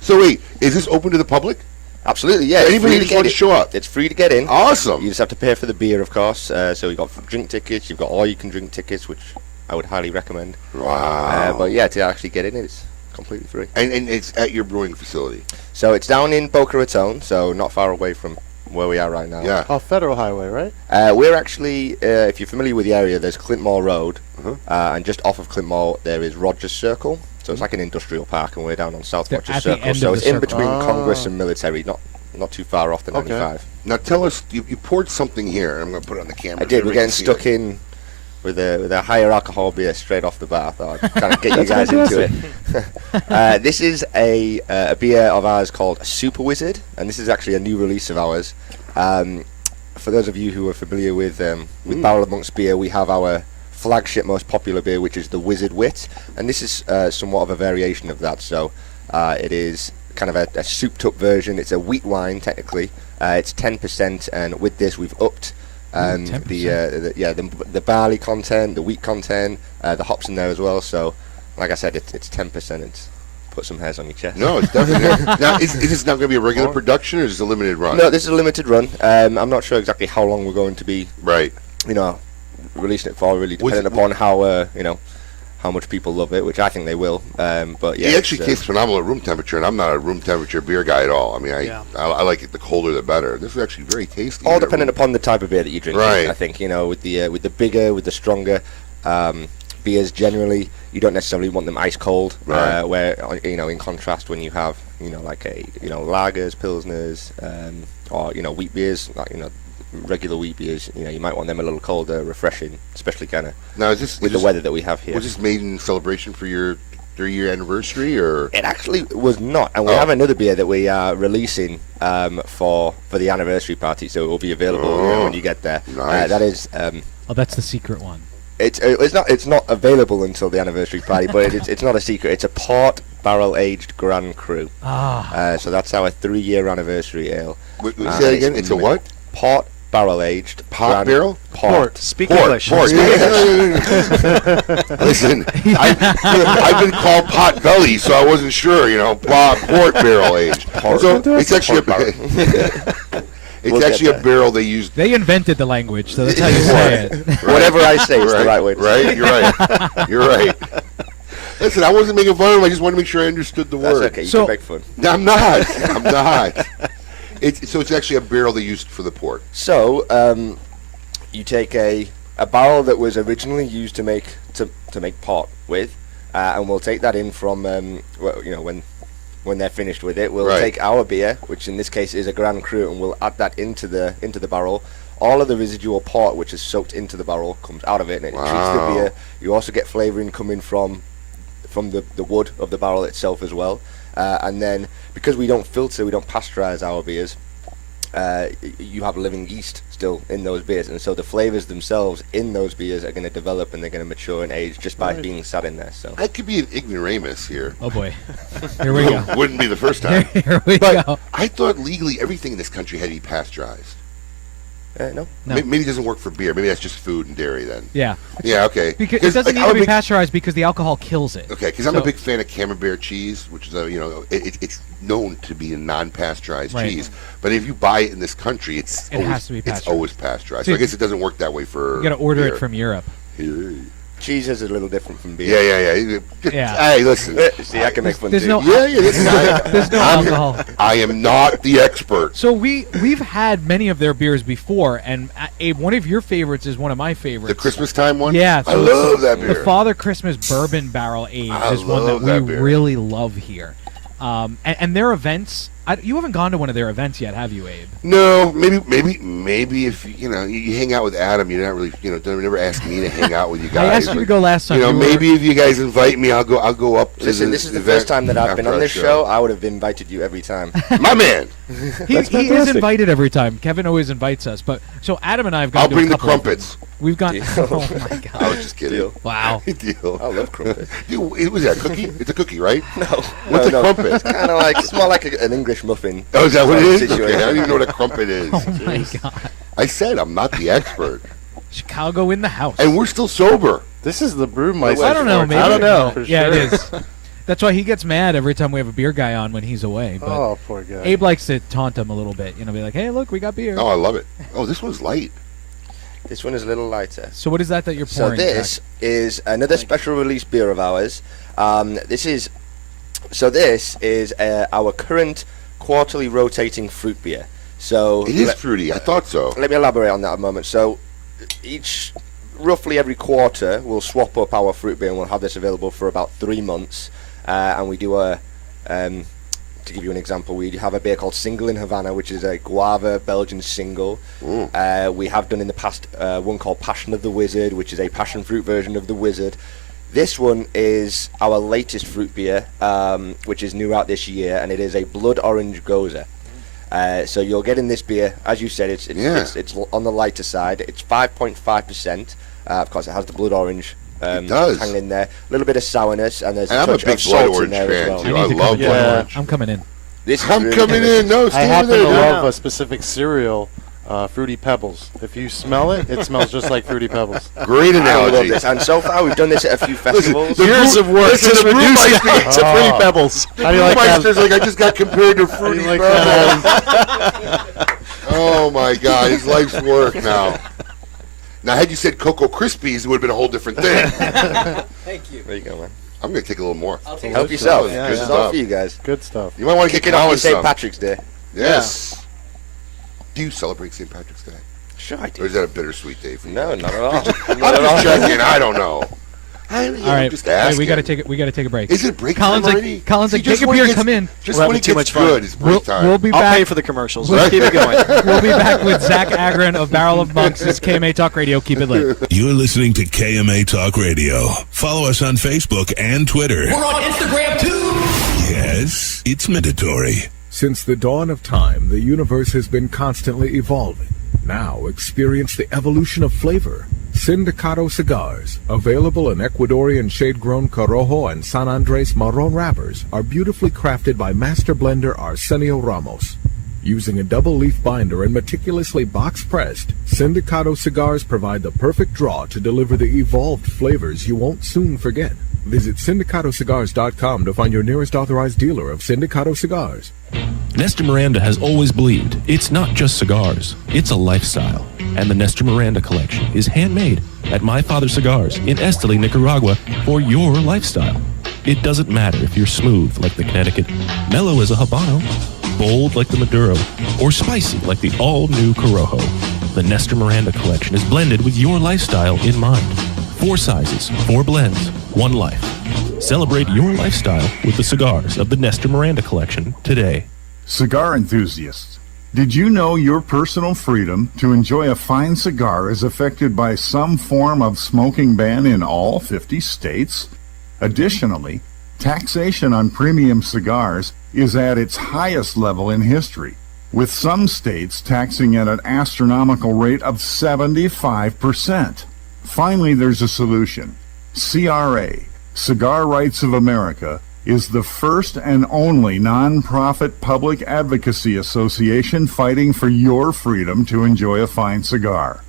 So wait, is this open to the public? Absolutely, yeah. Anybody just want to show up? It's free to get in. Awesome. You just have to pay for the beer, of course. So you've got drink tickets, you've got all-you-can-drink tickets, which I would highly recommend. Wow. But yeah, to actually get in, it's completely free. And it's at your brewing facility? So it's down in Boca Raton, so not far away from where we are right now. Yeah. Off Federal Highway, right? We're actually, if you're familiar with the area, there's Clintmore Road, and just off of Clintmore there is Rogers Circle. So it's like an industrial park, and we're down on South Rogers Circle. So it's in between Congress and Military, not too far off the 95. Now tell us, you poured something here, and I'm going to put it on the camera. I did. We're getting stuck in with a higher alcohol beer straight off the bat. I thought I'd kind of get you guys into it. This is a beer of ours called Super Wizard, and this is actually a new release of ours. For those of you who are familiar with Barrel of Monk's beer, we have our flagship most popular beer, which is the Wizard Wit, and this is somewhat of a variation of that. So it is kind of a souped up version. It's a wheat wine technically. It's 10%, and with this we've upped the barley content, the wheat content, the hops in there as well. So like I said, it's 10%. It's put some hairs on your chest. No, it's definitely. Now, is this not going to be a regular production, or is this a limited run? No, this is a limited run. I'm not sure exactly how long we're going to be. Right. Releasing it for, really depending upon how how much people love it, which I think they will. But yeah, it actually tastes phenomenal at room temperature, and I'm not a room temperature beer guy at all. I mean, I like it, the colder the better. This is actually very tasty. All depending upon the type of beer that you drink. Right. I think with the bigger, with the stronger beers, generally you don't necessarily want them ice cold. Right. Where in contrast, when you have like lagers, pilsners, or wheat beers, like regular wheat beers, you might want them a little colder, refreshing, especially kind of now. Is the weather that we have here? Was this made in celebration for your 3-year anniversary, or? It actually was not, and we have another beer that we are releasing for the anniversary party, so it will be available when you get there. Nice. That is. That's the secret one. It's not available until the anniversary party, but it's not a secret. It's a port barrel aged Grand Cru. So that's our 3-year anniversary ale. Say that again. It's a what? Port barrel aged. Pot barrel? Port. Speak English. Port. Listen, I've been called pot belly, so I wasn't sure. Port barrel aged. So it's actually a barrel they used. They invented the language, so that's how you say it. Whatever I say is the right way to say it. You're right. You're right. Listen, I wasn't making fun of him. I just wanted to make sure I understood the word. That's okay. You can make fun. No, I'm not. I'm not. So it's actually a barrel they used for the port. So you take a barrel that was originally used to make port with, and we'll take that in from when they're finished with it. We'll take our beer, which in this case is a Grand Cru, and we'll add that into the barrel. All of the residual port, which is soaked into the barrel, comes out of it, and it treats the beer. You also get flavouring coming from the wood of the barrel itself as well. And then, because we don't filter, we don't pasteurize our beers, you have living yeast still in those beers, and so the flavors themselves in those beers are going to develop and they're going to mature and age just by being sat in there. So I could be an ignoramus here. Oh boy, here we go. Wouldn't be the first time. Here we go. I thought legally everything in this country had to be pasteurized. No. Maybe it doesn't work for beer. Maybe that's just food and dairy then. Yeah. Yeah, okay. Because it doesn't need to be pasteurized because the alcohol kills it. Okay, because I'm a big fan of Camembert cheese, which is it's known to be a non-pasteurized cheese. But if you buy it in this country, it has to be pasteurized. It's always pasteurized. So I guess it doesn't work that way for. You got to order it from Europe. Cheese is a little different from beer. Yeah. Hey, listen. See, I can make fun too. Listen, there's no alcohol. I am not the expert. So we've had many of their beers before, and Abe, one of your favorites is one of my favorites. The Christmas time one? Yeah. I love that beer. The Father Christmas Bourbon Barrel Aged is one that we really love here. And their events. You haven't gone to one of their events yet, have you, Abe? No, maybe if you hang out with Adam, you're not really don't never ask me to hang out with you guys. I asked you to go last time. Maybe if you guys invite me, I'll go up. Listen, this is the first time that I've been on this show. I would have invited you every time. My man. He is invited every time. Kevin always invites us, but so Adam and I have gone. I'll to bring a the couple crumpets. We've got. Oh my god! I was just kidding. Deal. Wow. Deal. I love crumpets. Dude, was that a cookie? It's a cookie, right? No. What's a crumpet? It's kind of like it's more like an English muffin. Oh, is that what it is? Situation. Okay, I don't even know what a crumpet is. Oh my god! I said I'm not the expert. Chicago in the house. And we're still sober. This is the brewmeister. I don't know. Maybe. I don't know. Yeah, it is. That's why he gets mad every time we have a beer guy on when he's away. But Oh, poor guy. Abe likes to taunt him a little bit. Be like, "Hey, look, we got beer." Oh, I love it. Oh, this one's light. This one is a little lighter. So what is that you're So pouring? this Jack? is another special release beer of ours. This is our current quarterly rotating fruit beer. So It is fruity. I thought so. Let me elaborate on that a moment. So roughly every quarter, we'll swap up our fruit beer, and we'll have this available for about 3 months. And we do to give you an example, we have a beer called Single in Havana, which is a guava Belgian single. We have done in the past one called Passion of the Wizard, which is a passion fruit version of the Wizard. This one is our latest fruit beer, which is new out this year, and it is a blood orange goza. So you'll get in this beer, as you said, it's on the lighter side. It's 5.5%. Of course, it has the blood orange. It does. Hanging in there. A little bit of sourness, and there's And a I'm a touch big of salt blood in there orange as fan, well. too. I love blood orange. I'm coming in. I'm coming in. No, I stay happen there. to No. love a specific cereal, Fruity Pebbles. If you smell it, it smells just like Fruity Pebbles. Great I love analogy. this. And so far, we've done this at a few festivals. Years of work Listen, just the reduced brewmeister- it to Fruity Pebbles. The How do you like that? brewmeister's like, I just got compared to Fruity like Pebbles. Oh my God, his life's work now. Now, had you said Cocoa Krispies, it would have been a whole different thing. Thank you. There you go, man. I'm going to take a little more. Help yourself. Yeah, this yeah. is all for you guys. Good stuff. You might want to Kick get it off Colin on St. some. Patrick's Day. Yes. Do you celebrate St. Patrick's Day? Sure I do. Or is that a bittersweet day for you? No, not at all. I'm just checking. I don't know. All right, just wait, asking. we got to take a break. Is it break Colin's time like, already? Colin's See, like, just take a when beer it and gets- come in. Just We're when having it too gets much fun. good, it's break time. We'll be I'll back. pay for the commercials. Let's keep it going. We'll be back with Zach Agron of Barrel of Monks. This is KMA Talk Radio. Keep it lit. You're listening to KMA Talk Radio. Follow us on Facebook and Twitter. We're on Instagram too. Yes, it's mandatory. Since the dawn of time, the universe has been constantly evolving. Now experience the evolution of flavor. Sindicato cigars, available in Ecuadorian shade-grown Corojo and San Andres Marron wrappers, are beautifully crafted by master blender Arsenio Ramos. Using a double-leaf binder and meticulously box-pressed, Sindicato cigars provide the perfect draw to deliver the evolved flavors you won't soon forget. Visit syndicatocigars.com to find your nearest authorized dealer of Sindicato cigars. Nestor Miranda has always believed it's not just cigars, it's a lifestyle. And the Nestor Miranda collection is handmade at My Father Cigars in Esteli, Nicaragua for your lifestyle. It doesn't matter if you're smooth like the Connecticut, mellow as a Habano, bold like the Maduro, or spicy like the all-new Corojo. The Nestor Miranda collection is blended with your lifestyle in mind. 4 sizes, 4 blends, 1 life. Celebrate your lifestyle with the cigars of the Nestor Miranda collection today. Cigar enthusiasts, did you know your personal freedom to enjoy a fine cigar is affected by some form of smoking ban in all 50 states? Additionally, taxation on premium cigars is at its highest level in history, with some states taxing at an astronomical rate of 75%. Finally, there's a solution. CRA, Cigar Rights of America, is the first and only non-profit public advocacy association fighting for your freedom to enjoy a fine cigar.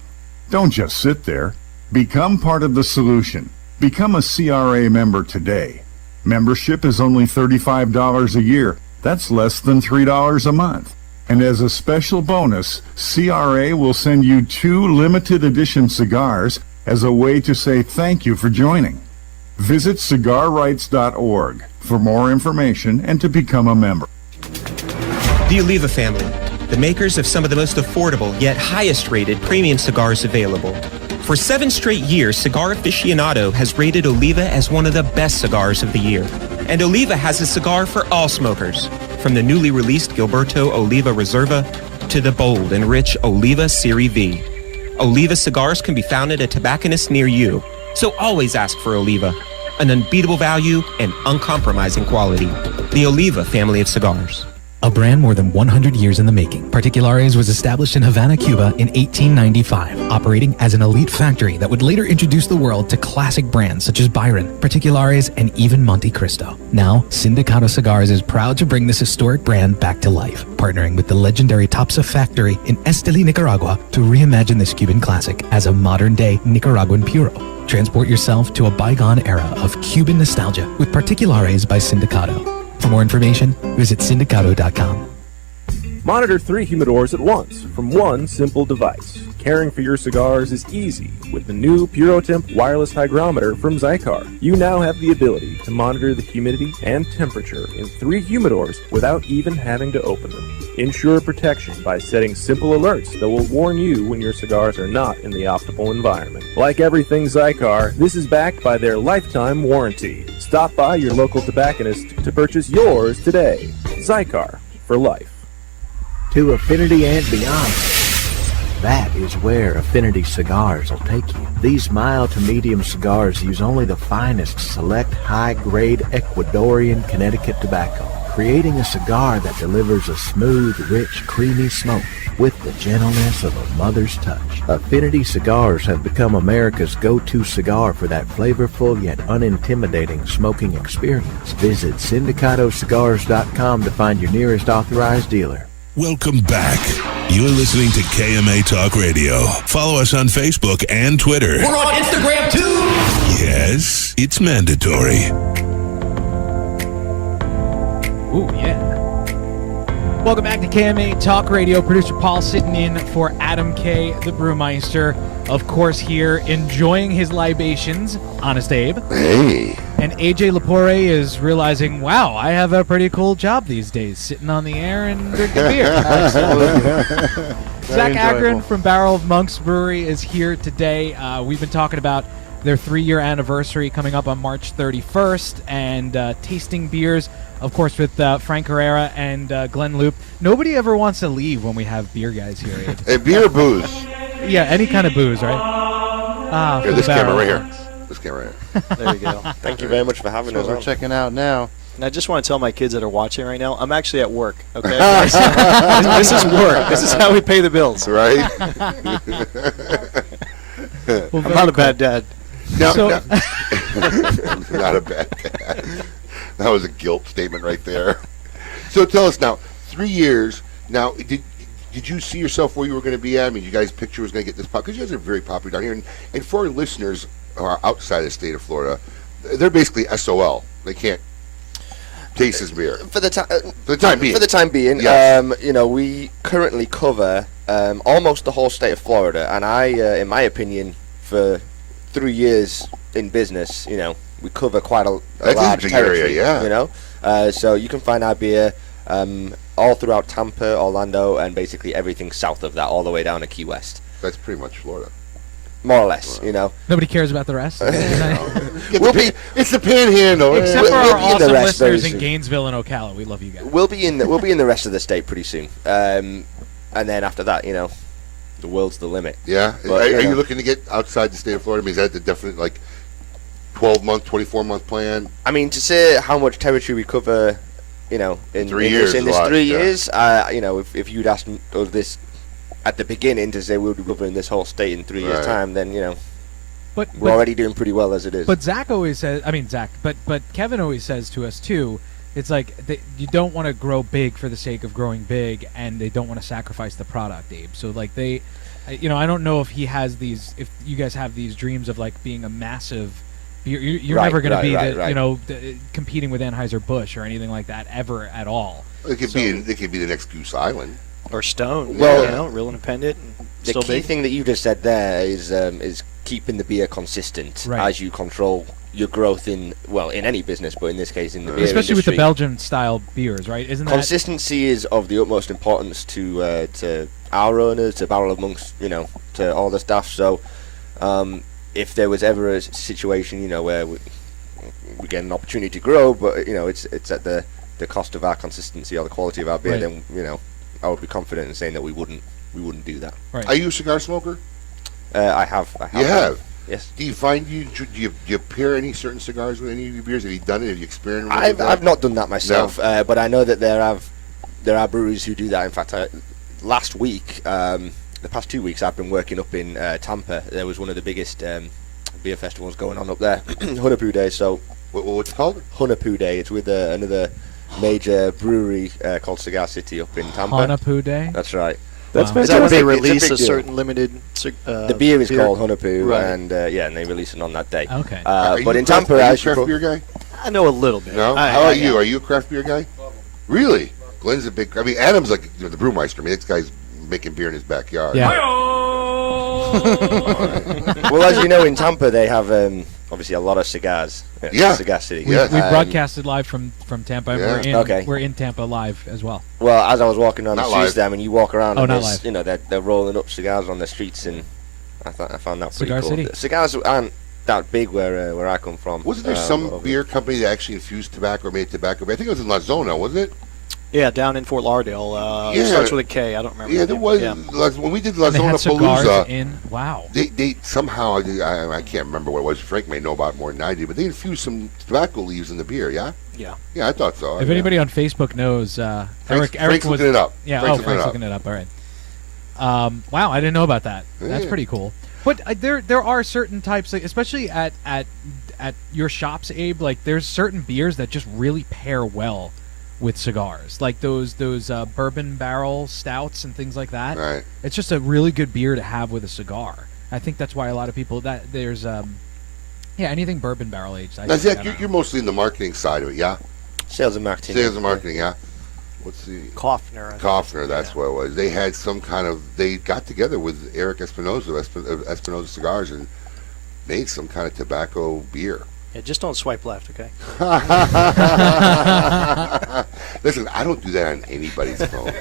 Don't just sit there. Become part of the solution. Become a CRA member today. Membership is only $35 a year. That's less than $3 a month. And as a special bonus, CRA will send you 2 limited edition cigars as a way to say thank you for joining. Visit cigarrights.org for more information and to become a member. The Oliva family, the makers of some of the most affordable yet highest rated premium cigars available. For 7 straight years, Cigar Aficionado has rated Oliva as one of the best cigars of the year. And Oliva has a cigar for all smokers, from the newly released Gilberto Oliva Reserva to the bold and rich Oliva Serie V. Oliva cigars can be found at a tobacconist near you, so always ask for Oliva, an unbeatable value and uncompromising quality. The Oliva family of cigars. A brand more than 100 years in the making, Particulares was established in Havana, Cuba in 1895, operating as an elite factory that would later introduce the world to classic brands such as Byron, Particulares, and even Monte Cristo. Now, Sindicato Cigars is proud to bring this historic brand back to life, partnering with the legendary Topsa factory in Esteli, Nicaragua, to reimagine this Cuban classic as a modern-day Nicaraguan puro. Transport yourself to a bygone era of Cuban nostalgia with Particulares by Sindicato. For more information, visit Sindicato.com. Monitor 3 humidors at once from one simple device. Caring for your cigars is easy with the new PuroTemp wireless hygrometer from Zycar. You now have the ability to monitor the humidity and temperature in 3 humidors without even having to open them. Ensure protection by setting simple alerts that will warn you when your cigars are not in the optimal environment. Like everything Zycar, this is backed by their lifetime warranty. Stop by your local tobacconist to purchase yours today. Zycar, for life. To affinity and beyond. That is where Affinity Cigars will take you. These mild to medium cigars use only the finest select high-grade Ecuadorian Connecticut tobacco, creating a cigar that delivers a smooth, rich, creamy smoke with the gentleness of a mother's touch. Affinity Cigars have become America's go-to cigar for that flavorful yet unintimidating smoking experience. Visit syndicatocigars.com to find your nearest authorized dealer. Welcome back. You're listening to KMA Talk Radio. Follow us on Facebook and Twitter. We're on Instagram too. Yes, it's mandatory. Ooh, yeah. Welcome back to KMA Talk Radio. Producer Paul sitting in for Adam K, the Brewmeister. Of course, here enjoying his libations, Honest Abe. Hey. And AJ Lapore is realizing, wow, I have a pretty cool job these days, sitting on the air and drinking beer. Absolutely. Zach Agron from Barrel of Monks Brewery is here today. We've been talking about their 3-year anniversary coming up on March 31st and tasting beers, of course, with Frank Herrera and Glenn Loop. Nobody ever wants to leave when we have beer guys here, Abe. Hey, beer or booze? Yeah, any kind of booze, right? Here, this camera right here. This camera right here. There you go. Thank you very much for having us We're on. checking out now. And I just want to tell my kids that are watching right now, I'm actually at work, okay? This is work. This is how we pay the bills. Right? I'm not a bad dad. No, So- no. Not a bad dad. That was a guilt statement right there. So tell us now, 3 years. Now, did you see yourself where you were going to be at? I mean, you guys picture was going to get this popular? Because you guys are very popular down here. And for our listeners who are outside the state of Florida, they're basically SOL. They can't taste this beer. For the time being. For the time being, Yes. we currently cover almost the whole state of Florida, and I, in my opinion, for 3 years in business, we cover quite a That's large a big territory. area, yeah. So you can find our beer all throughout Tampa, Orlando, and basically everything south of that, all the way down to Key West. That's pretty much Florida. More or less, Nobody cares about the rest. It's the panhandle. Except for We'll our be in the awesome rest very listeners in soon. Gainesville and Ocala. We love you guys. We'll be in the rest of the state pretty soon. And then after that, the world's the limit. Yeah. But, Are you looking to get outside the state of Florida? I mean, is that the definite 12-month, 24-month plan? I mean, to say how much territory we cover, in 3 years, this a lot, 3 yeah. years, if you'd asked us this at the beginning to say we'll be covering this whole state in 3 years' Right. time, then But we're already doing pretty well as it is. But Zach always says, but Kevin always says to us too, it's like you don't want to grow big for the sake of growing big, and they don't want to sacrifice the product, Abe. So I don't know if if you guys have these dreams of being a massive. You're Right, never going to right, be right. competing with Anheuser-Busch or anything like that ever at all. It could be the next Goose Island. Or Stone. Well, real independent. And the still key big. thing that you just said there is keeping the beer consistent Right. as you control your growth in any business, but in this case in the beer Especially with the industry. Belgian style beers, right? Isn't that Consistency is of the utmost importance to our owners, to Barrel of Monks, to all the staff. So, if there was ever a situation, where we get an opportunity to grow, but it's at the cost of our consistency or the quality of our beer, Right. then I would be confident in saying that we wouldn't do that. Right. Are you a cigar smoker? I have. You have? Yes. Do you find do you pair any certain cigars with any of your beers? Have you done it? Have you experimented with that? I've not done that myself, but I know that there are breweries who do that. In fact, last week, the past 2 weeks, I've been working up in Tampa. There was one of the biggest beer festivals going on up there, Hunapoo Day. So, what's it called? Hunapoo Day. It's with another major brewery called Cigar City up in Tampa. Hunapoo Day? That's right. That's fantastic. They release a certain limited. The beer is called Hunapoo, Right. and they release it on that day. Okay. But in Tampa, are you a actually, craft beer guy? I know a little bit. No. How about you? Are you a craft beer guy? Really? Glenn's a big. I mean, Adam's like the brewmeister. I mean, this guy's making beer in his backyard. Yeah. Well, as you know, in Tampa they have obviously a lot of cigars. Yeah. Cigar City. We broadcasted live from Tampa. And Yeah. we're in Tampa live as well. Well, as I was walking on Not the streets live. there, I mean, you walk around Oh, and not there's, live. they're rolling up cigars on the streets, and I found that pretty Cigar cool. City. The cigars aren't that big where I come from. Wasn't there some beer company that actually infused tobacco or made tobacco beer? I think it was in La Zona, wasn't it? Yeah, down in Fort Lauderdale. It starts with a K. I don't remember. Yeah, the there name. was. When we did La And they Zona had cigars Palooza, in. Wow. they somehow, I can't remember what it was. Frank may know about it more than I do, but they infused some tobacco leaves in the beer, yeah? Yeah. Yeah, I thought so. If anybody on Facebook knows, Eric Frank's was looking it up. Yeah, Frank's Frank's looking it up. All right. Wow, I didn't know about that. That's Yeah. pretty cool. But there are certain types, like, especially at your shops, Abe. Like, there's certain beers that just really pair well with cigars, like those bourbon barrel stouts and things like that. Right. It's just a really good beer to have with a cigar. I think that's why a lot of people there's anything bourbon barrel aged. Now, Zach, you're mostly in the marketing side of it, yeah? Sales and marketing. Sales and marketing, yeah. What's the Kaufner? I think. Kaufner? That's what it was. They had some kind of. They got together with Eric Espinosa of Espinosa Cigars and made some kind of tobacco beer. Yeah, just don't swipe left, okay? Listen, I don't do that on anybody's phone.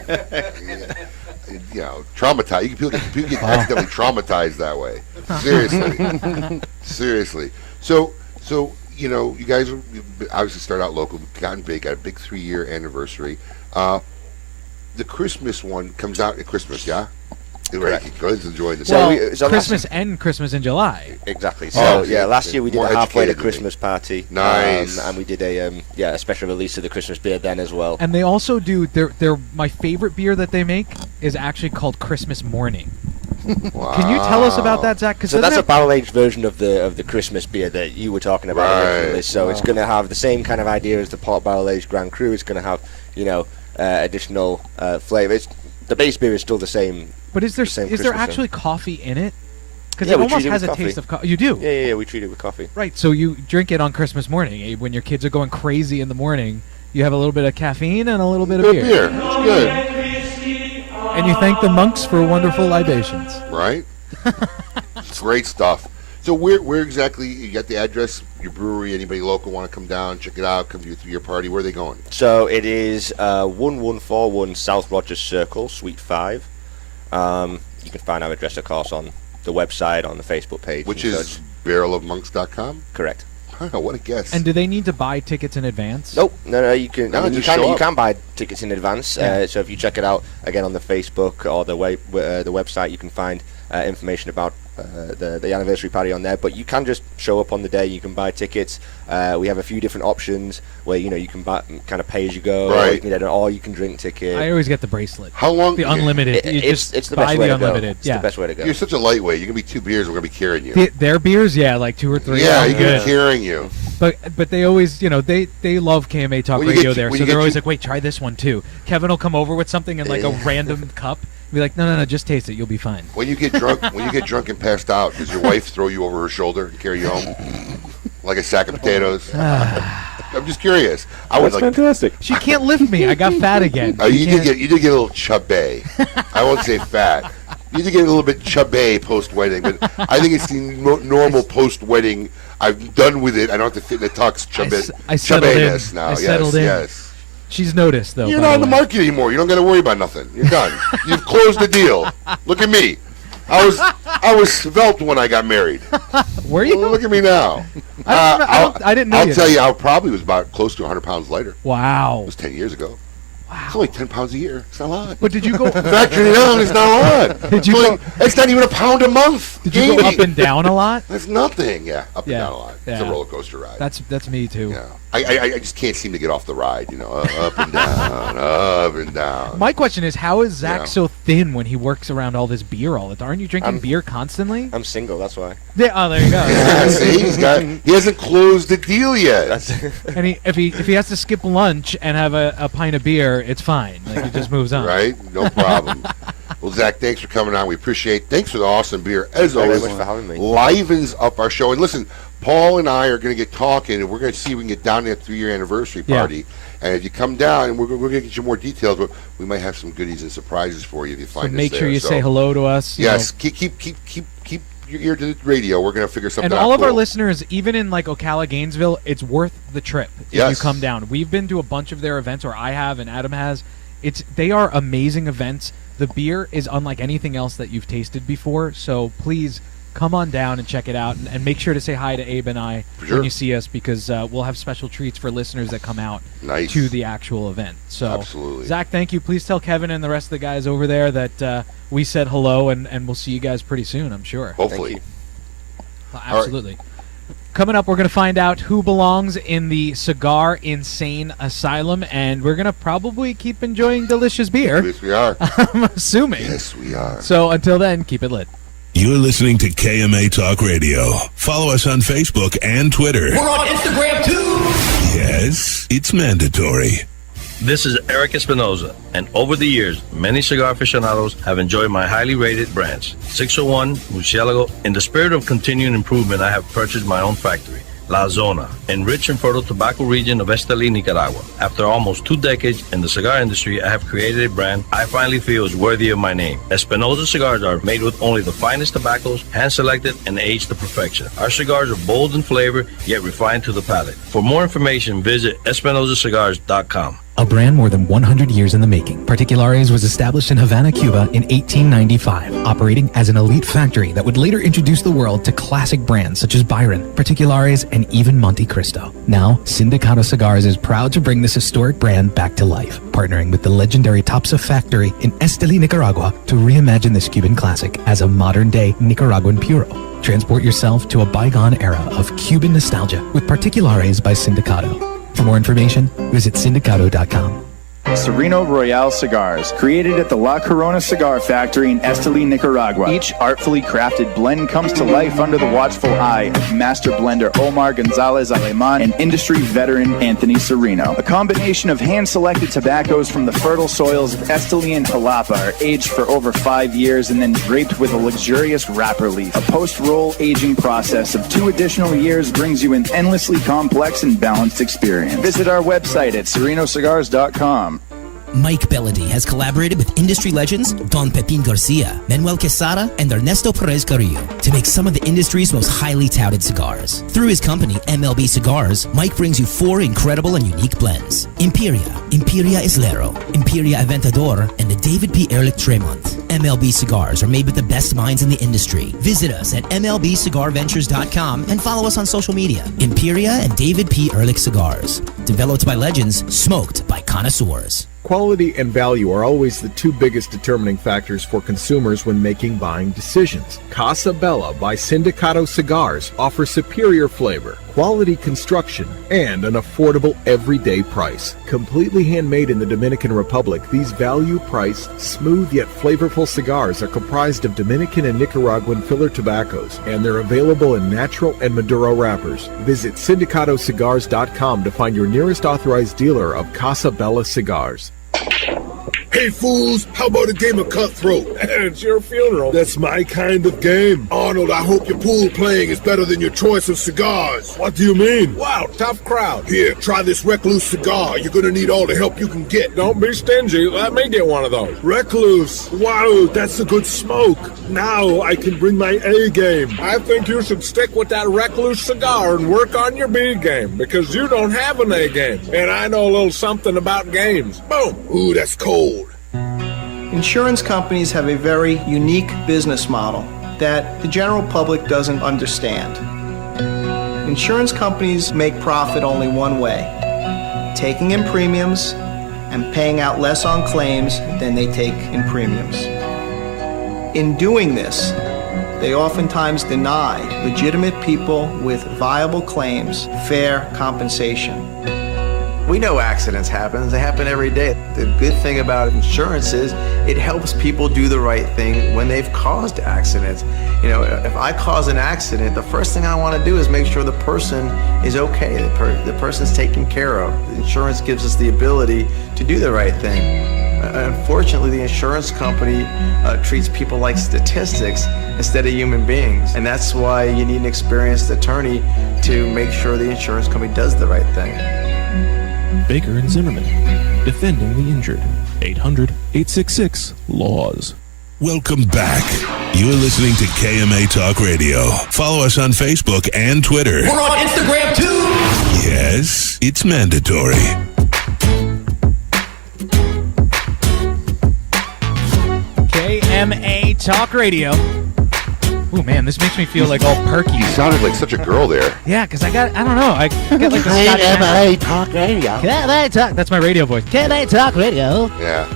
Traumatized. People get accidentally traumatized that way. Seriously, seriously. So you guys obviously start out local, gotten big, got a big 3-year anniversary. The Christmas one comes out at Christmas, yeah. Right. Go ahead and enjoy this. Christmas and Christmas in July. Exactly. So okay. last year we did More a halfway to educated than me. Christmas party. Nice. And we did a special release of the Christmas beer then as well. And they also do their my favorite beer that they make is actually called Christmas Morning. Wow. Can you tell us about that, Zach? So that's a barrel-aged version of the Christmas beer that you were talking about originally. So it's going to have the same kind of idea as the pot barrel-aged Grand Cru. It's going to have additional flavors. The base beer is still the same. But is there Christmas actually coffee in it? Because Yeah, it we almost treat it has with a coffee. taste of coffee. You do? Yeah, we treat it with coffee. Right, so you drink it on Christmas morning, Abe, when your kids are going crazy in the morning. You have a little bit of caffeine and a little bit of Good beer. beer. It's good. And you thank the monks for wonderful libations. Right? It's great stuff. So where exactly, you got the address, your brewery, anybody local want to come down, check it out, come to your party, where are they going? So it is 1141 South Rogers Circle, Suite 5. You can find our address, of course, on the website, on the Facebook page. Which and is such. barrelofmonks.com? Correct. What a guess. And do they need to buy tickets in advance? Nope. No, you can. No, I mean, you just show can. You up. can buy tickets in advance. Yeah. So if you check it out again on the Facebook or the website, you can find information about the anniversary party on there. But you can just show up on the day. You can buy tickets. We have a few different options where you can buy kind of pay as you go, or Right. you can get an all-you-can-drink ticket. I always get the bracelet. How long? The unlimited. You It's just the buy best way the to go. unlimited. It's Yeah. the best way to go. You're such a lightweight. You're going to be 2 beers, we're going to be carrying you. Their beers, yeah, like 2 or 3. Yeah, I'm you're going to good. be carrying you. But they always, they love KMA Talk When you Radio get- there, when so you they're get always you- like, wait, try this one too. Kevin will come over with something in like a random cup. Be like, no, just taste it. You'll be fine. When you get drunk, and passed out, does your wife throw you over her shoulder and carry you home like a sack of potatoes? I'm just curious. That's fantastic. She can't lift me. I got fat again. You did get a little chubby. I won't say fat. You did get a little bit chubby post-wedding, but I think it's the normal post-wedding. I'm done with it. I don't have to fit in the tux I settled in. chubbiness now. I settled in. Yes. She's noticed though. You're by not in the the way. market anymore. You don't got to worry about nothing. You're done. You've closed the deal. Look at me. I was svelte when I got married. Were you? Well, look at me now. I didn't know. I'll tell you, I probably was about close to 100 pounds lighter. Wow. It was 10 years ago. Wow. It's only 10 pounds a year. It's not a lot. But did you go factoring it out? It's not a lot. Did you go, it's not even a pound a month. Did you go up and down a lot? That's nothing. Yeah, up and down a lot. Yeah. It's a roller coaster ride. That's me too. Yeah. I just can't seem to get off the ride. Up and down, up and down. My question is, how is Zach so thin when he works around all this beer all the time? Aren't you drinking beer constantly? I'm single, that's why. Yeah, oh, there you go. Yeah, see, he hasn't closed the deal yet. And if he has to skip lunch and have a pint of beer, it's fine. Like, he just moves on. Right? No problem. Well, Zach, thanks for coming on. We appreciate it. Thanks for the awesome beer. As always, very much for having me. Livens up our show. And listen, Paul and I are going to get talking, and we're going to see if we can get down to that 3-year anniversary party. Yeah. And if you come down, and we're going to get you more details, but we might have some goodies and surprises for you if you find us make there. sure you say hello to us. Yes, keep your ear to the radio. We're going to figure something out. And all of our cool. listeners, even in like Ocala, Gainesville, it's worth the trip if you come down. We've been to a bunch of their events, or I have, and Adam has. They are amazing events. The beer is unlike anything else that you've tasted before, so please come on down and check it out, and make sure to say hi to Abe and I when you see us, because we'll have special treats for listeners that come out to the actual event. So, absolutely. Zach, thank you. Please tell Kevin and the rest of the guys over there that we said hello, and we'll see you guys pretty soon, I'm sure. Hopefully. Absolutely. Coming up, we're going to find out who belongs in the Cigar Insane Asylum, and we're going to probably keep enjoying delicious beer. Yes, we are. I'm assuming. Yes, we are. So until then, keep it lit. You're listening to KMA Talk Radio. Follow us on Facebook and Twitter. We're on Instagram too. Yes, it's mandatory. This is Eric Espinoza, and over the years, many cigar aficionados have enjoyed my highly rated brands. 601, Murcielago. In the spirit of continuing improvement, I have purchased my own factory, La Zona, in rich and fertile tobacco region of Esteli, Nicaragua. After almost 2 decades in the cigar industry, I have created a brand I finally feel is worthy of my name. Espinoza cigars are made with only the finest tobaccos, hand-selected and aged to perfection. Our cigars are bold in flavor, yet refined to the palate. For more information, visit EspinozaCigars.com. A brand more than 100 years in the making, Particulares was established in Havana, Cuba in 1895, operating as an elite factory that would later introduce the world to classic brands such as Byron, Particulares, and even Monte Cristo. Now, Sindicato Cigars is proud to bring this historic brand back to life, partnering with the legendary Topsa factory in Esteli, Nicaragua, to reimagine this Cuban classic as a modern-day Nicaraguan puro. Transport yourself to a bygone era of Cuban nostalgia with Particulares by Sindicato. For more information, visit Sindicato.com. Sereno Royale cigars, created at the La Corona Cigar Factory in Esteli, Nicaragua. Each artfully crafted blend comes to life under the watchful eye of master blender Omar Gonzalez Aleman and industry veteran Anthony Sereno. A combination of hand-selected tobaccos from the fertile soils of Esteli and Jalapa are aged for over 5 years and then draped with a luxurious wrapper leaf. A post-roll aging process of 2 additional years brings you an endlessly complex and balanced experience. Visit our website at serenocigars.com. Mike Bellady has collaborated with industry legends Don Pepin Garcia, Manuel Quesada, and Ernesto Perez Carrillo to make some of the industry's most highly touted cigars. Through his company, MLB Cigars, Mike brings you 4 incredible and unique blends. Imperia, Imperia Islero, Imperia Aventador, and the David P. Ehrlich Tremont. MLB Cigars are made with the best minds in the industry. Visit us at MLBCigarVentures.com and follow us on social media. Imperia and David P. Ehrlich Cigars. Developed by legends, smoked by connoisseurs. Quality and value are always the 2 biggest determining factors for consumers when making buying decisions. Casa Bella by Sindicato Cigars offers superior flavor, quality construction, and an affordable everyday price. Completely handmade in the Dominican Republic, these value-priced, smooth yet flavorful cigars are comprised of Dominican and Nicaraguan filler tobaccos, and they're available in natural and Maduro wrappers. Visit SindicatoCigars.com to find your nearest authorized dealer of Casa Bella cigars. Hey fools, how about a game of Cutthroat? It's your funeral. That's my kind of game. Arnold, I hope your pool playing is better than your choice of cigars. What do you mean? Wow, tough crowd. Here, try this Recluse cigar. You're gonna need all the help you can get. Don't be stingy. Let me get one of those. Recluse. Wow, that's a good smoke. Now I can bring my A game. I think you should stick with that Recluse cigar and work on your B game, because you don't have an A game. And I know a little something about games. Boom. Ooh, that's cold. Insurance companies have a very unique business model that the general public doesn't understand. Insurance companies make profit only one way, taking in premiums and paying out less on claims than they take in premiums. In doing this, they oftentimes deny legitimate people with viable claims fair compensation. We know accidents happen. They happen every day. The good thing about insurance is it helps people do the right thing when they've caused accidents. You know, if I cause an accident, the first thing I want to do is make sure the person is okay, the person's taken care of. Insurance gives us the ability to do the right thing. Unfortunately, the insurance company treats people like statistics instead of human beings. And that's why you need an experienced attorney to make sure the insurance company does the right thing. Baker and Zimmerman, defending the injured. 800-866-LAWS. Welcome back. You're listening to KMA Talk Radio. Follow us on Facebook and Twitter. We're on Instagram too. Yes, it's mandatory. KMA Talk Radio. Oh man, this makes me feel like all perky. You sounded like such a girl there. Yeah, because I don't know. I got like the KMA Talk Radio. KMA Talk. That's my radio voice. KMA Talk Radio. Yeah.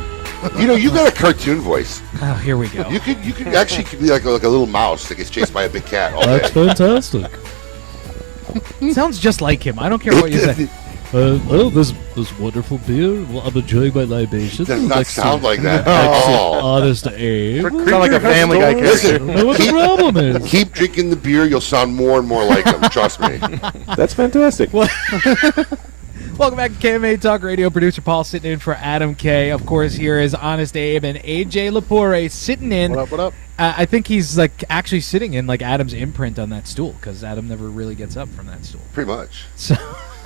You know, you got a cartoon voice. Oh, here we go. You could actually be like a little mouse that gets chased by a big cat all day. That's fantastic. Sounds just like him. I don't care what you say. This wonderful beer. Well, I'm enjoying my libation. Does not sound like that at all. Honest Abe. Sound like a Family Guy character. Listen, what the problem is? Keep drinking the beer. You'll sound more and more like him. Trust me. That's fantastic. Welcome back to KMA Talk Radio. Producer Paul sitting in for Adam K. Of course, here is Honest Abe and AJ Lapore sitting in. What up, what up? I think he's like actually sitting in like Adam's imprint on that stool because Adam never really gets up from that stool. Pretty much. So.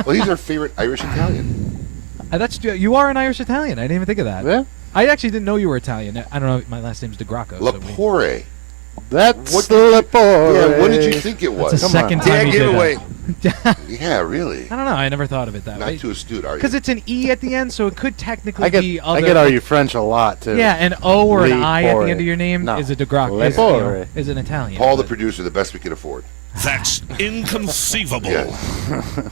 Well, he's our favorite Irish Italian. That's you are an Irish Italian. I didn't even think of that. Yeah. I actually didn't know you were Italian. I don't know. My last name's DeGracco. Lapore. That's the Lapore. Yeah, what did you think it was? That's the second time you did giveaway. that. Yeah, really. I don't know. I never thought of it that way. Not too astute, are you? Because it's an E at the end, so it could technically be other. I get Are You French a lot, too. Yeah, an O or an I at the Lapore. end of your name No. is a DeGracco. Lapore. Is an Italian. Paul, the producer, the best we can afford. That's inconceivable. Yes.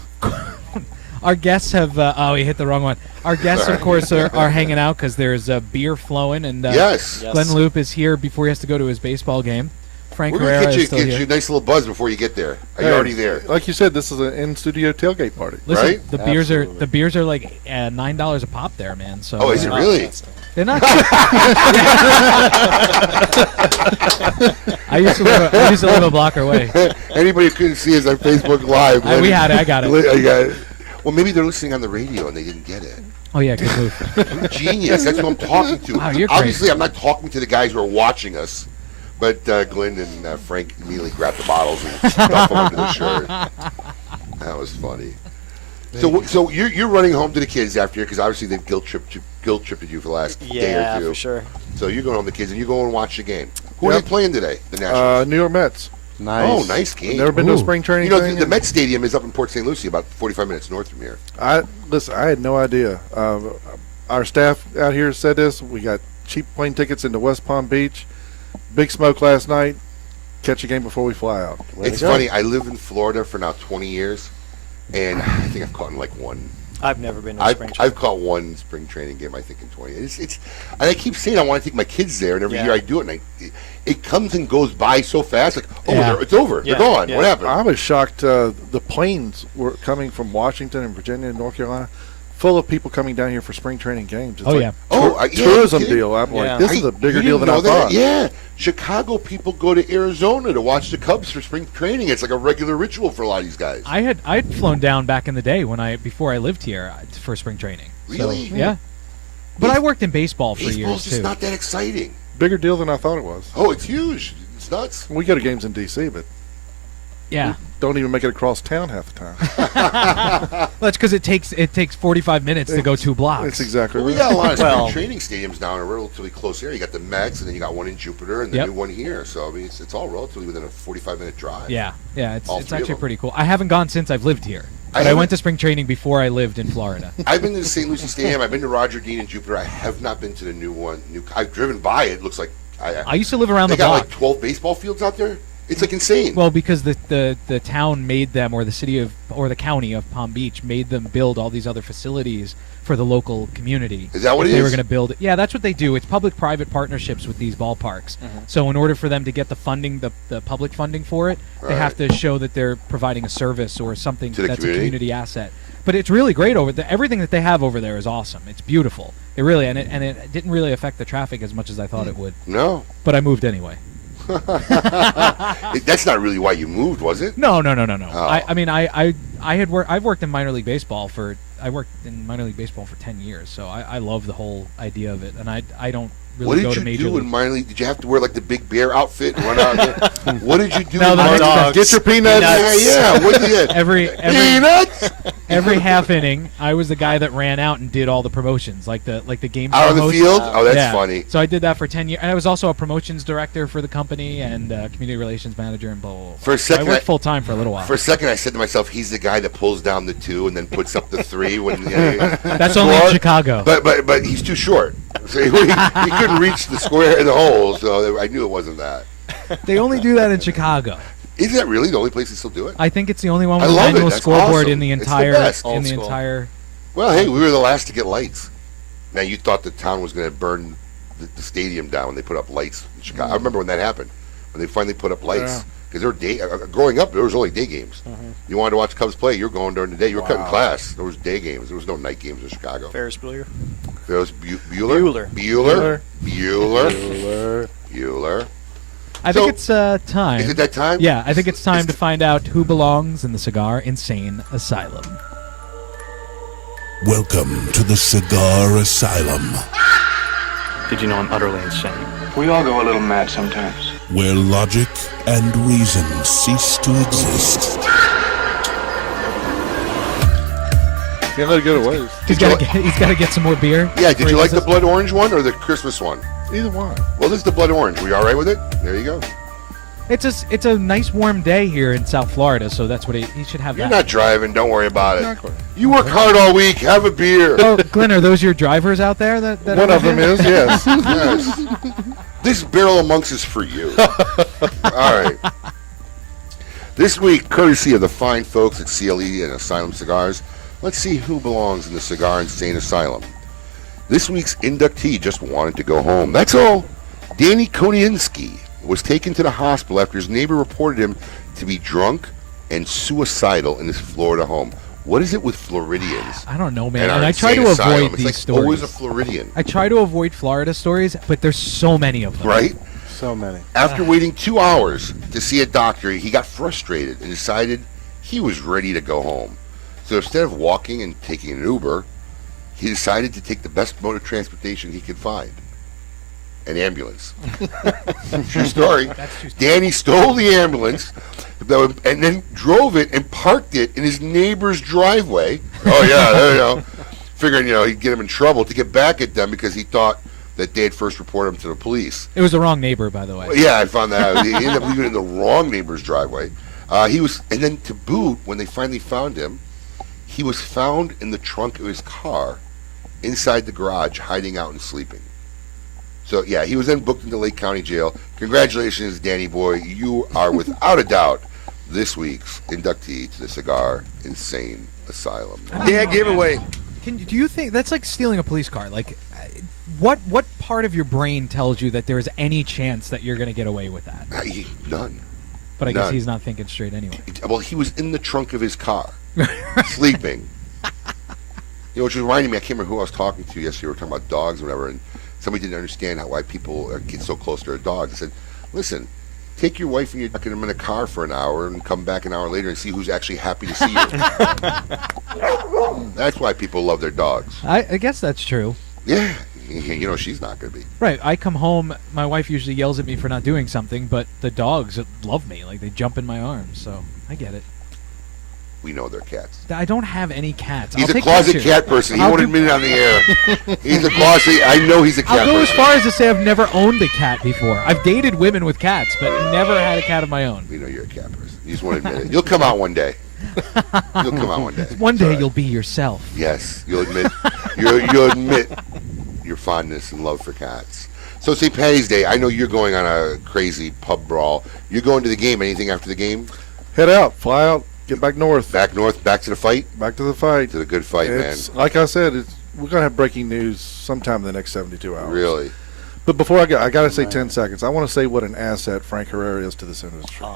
Our guests have. We hit the wrong one. Our guests, of course, are hanging out because there's beer flowing, and Yes. Glenn Loop is here before he has to go to his baseball game. Frank We're going Herrera to is still get here. you a nice little buzz before you get there. Are you already there? Like you said, this is an in-studio tailgate party. Listen, right? the beers are like $9 a pop there, man. So Oh, is it really? They're not. I used to live a block away. Anybody who couldn't see us on Facebook Live. We had it. I got it. I got it. Well, maybe they're listening on the radio and they didn't get it. Oh yeah, good move. I'm genius. That's who I'm talking to. Wow, you're Obviously, crazy. I'm not talking to the guys who are watching us. But Glenn and Frank immediately grabbed the bottles and stuffed them under the shirt. That was funny. So you're running home to the kids after here because obviously they've guilt tripped you for the last day or two. for sure. So you're going home to the kids and you go and watch the game. Who are they playing today? The Nationals. New York Mets. Nice. Oh, nice game. Never been to a spring training You know, thing? the Met Stadium is up in Port St. Lucie, about 45 minutes north from here. I had no idea. Our staff out here said this. We got cheap plane tickets into West Palm Beach. Big smoke last night. Catch a game before we fly out. It's funny. I live in Florida for now 20 years, and I think I've caught in like one. I've never been to a spring training. I've caught one spring training game, I think, in 20. It's and I keep saying I want to take my kids there, and every year I do it, and it comes and goes by so fast. Like, it's over. Yeah. They're gone. Yeah. What happened? I was shocked. The planes were coming from Washington and Virginia and North Carolina, full of people coming down here for spring training games. It's tourism deal. I'm like, this is a bigger deal than I thought. Yeah, Chicago people go to Arizona to watch the Cubs for spring training. It's like a regular ritual for a lot of these guys. I'd flown down back in the day before I lived here for spring training. Really? So, yeah. But I worked in baseball for years Baseball's too. just not that exciting. Bigger deal than I thought it was. Oh, it's huge. It's nuts. We go to games in D.C., but yeah, don't even make it across town half the time. Well, that's because it takes 45 minutes to go 2 blocks. That's exactly Well, we right. got a lot of spring training stadiums down in a relatively close area. You got the Mets, and then you got one in Jupiter, and the new one here. So I mean, it's all relatively within a 45-minute drive. Yeah, it's All three of actually them. pretty cool. I haven't gone since I've lived here. But I went to spring training before I lived in Florida. I've been to the St. Lucie Stadium. I've been to Roger Dean in Jupiter. I have not been to the new one. I've driven by it. It looks like I used to live around they the got block. like 12 baseball fields out there. It's like insane. Well, because the town made them, or the city of, or the county of Palm Beach made them build all these other facilities for the local community. Is that what if it they is? were going to build it. Yeah, that's what they do. It's public-private partnerships with these ballparks. So in order for them to get the funding, the public funding for it, they have to show that they're providing a service or something To the that's community? a community asset. But it's really great over there. Everything that they have over there is awesome. It's beautiful. It really, and it didn't really affect the traffic as much as I thought it would. No. But I moved anyway. That's not really why you moved, was it? No. Oh. I mean, I've worked in minor league baseball for 10 years, so I love the whole idea of it, and I don't really What go did to you major do league. in minor league? Did you have to wear like the big bear outfit and run out there? What did you do? No, in the minor next league? best. Get your peanuts. Yeah. What did you get? Peanuts. Every half inning, I was the guy that ran out and did all the promotions, like the game Out on the host. field? Oh, that's Yeah. funny. So I did that for 10 years, and I was also a promotions director for the company and community relations manager and blah, blah, blah. For a So second, I worked full time for a little while. For a second, I said to myself, "He's the guy that pulls down the 2 and then puts up the 3 when." That's only in Chicago. But he's too short, so he couldn't reach the square in the hole. So I knew it wasn't that. They only do that in Chicago. Is that really the only place they still do it? I think it's the only one I with a love it. manual That's scoreboard awesome. in the It's the entire best. in the entire. Well, hey, we were the last to get lights. Now you thought the town was going to burn the stadium down when they put up lights in Chicago. I remember when that happened, when they finally put up lights. Because there were day growing up, there was only day games. You wanted to watch Cubs play, you were going during the day. You were cutting class. There was day games. There was no night games in Chicago. Ferris Bueller. There was Bueller. I think it's time. Is it that time? Yeah, I think it's time to find out who belongs in the Cigar Insane Asylum. Welcome to the Cigar Asylum, Did you know I'm utterly insane? We all go a little mad sometimes. where logic and reason cease to exist. Can't let it get away. He's got to get some more beer. Yeah, did before you he like does the blood orange one or the Christmas one? Either one. Well, this is the blood orange. Were you all right with it? There you go. this. It's a nice warm day here in South Florida, so that's what he should have. You're that. not driving. Don't worry about it. You work hard all week. Have a beer. Oh, Glenn, are those your drivers out there? That One are of them here? is, yes. Yes. This barrel of monks is for you. All right. This week, courtesy of the fine folks at CLE and Asylum Cigars, let's see who belongs in the Cigar Insane Asylum. This week's inductee just wanted to go home. That's all. Danny Koniinski was taken to the hospital after his neighbor reported him to be drunk and suicidal in his Florida home. What is it with Floridians? I don't know, man. our And I try insane to asylum? avoid It's these like stories. always a Floridian. I try to avoid Florida stories, but there's so many of them. Right? So many. After waiting 2 hours to see a doctor, he got frustrated and decided he was ready to go home. So instead of walking and taking an Uber, he decided to take the best mode of transportation he could find. An ambulance. True story. Danny stole the ambulance and then drove it and parked it in his neighbor's driveway. Oh, yeah, there you go. Figuring, he'd get him in trouble to get back at them because he thought that they had first reported him to the police. It was the wrong neighbor, by the way. Well, yeah, I found that out. He ended up leaving it in the wrong neighbor's driveway. And then to boot, when they finally found him, he was found in the trunk of his car, inside the garage, hiding out and sleeping. So, yeah, he was then booked into Lake County Jail. Congratulations, Danny boy. You are, without a doubt, this week's inductee to the Cigar Insane Asylum. Yeah, giveaway. Do you think that's like stealing a police car? Like, what part of your brain tells you that there is any chance that you're going to get away with that? None. But I guess None. he's not thinking straight anyway. Well, he was in the trunk of his car, sleeping. Which reminded me, I can't remember who I was talking to yesterday. We were talking about dogs or whatever, and somebody didn't understand why people get so close to their dogs. I said, listen, take your wife and your dog and them in a car for an hour and come back an hour later and see who's actually happy to see you. That's why people love their dogs. I guess that's true. Yeah. She's not going to be. Right. I come home, my wife usually yells at me for not doing something, but the dogs love me. Like, they jump in my arms, so I get it. We know they're cats. I don't have any cats. He's I'll a take closet pictures. cat person. He I'll won't do- admit it on the air. He's a closet. I know he's a cat I'll go as person. far as to say I've never owned a cat before. I've dated women with cats, but never had a cat of my own. We know you're a cat person. You just won't admit it. You'll come out one day. You'll come out one day. One day you'll be yourself. Yes, you'll admit you'll admit your fondness and love for cats. So St. Patty's Day, I know you're going on a crazy pub brawl. You're going to the game. Anything after the game? Head out, fly out, get back north. Back north, back to the fight? Back to the fight. To the good fight, man. Like I said, we're going to have breaking news sometime in the next 72 hours. Really? But before I got to say 10 seconds. I want to say what an asset Frank Herrera is to this industry.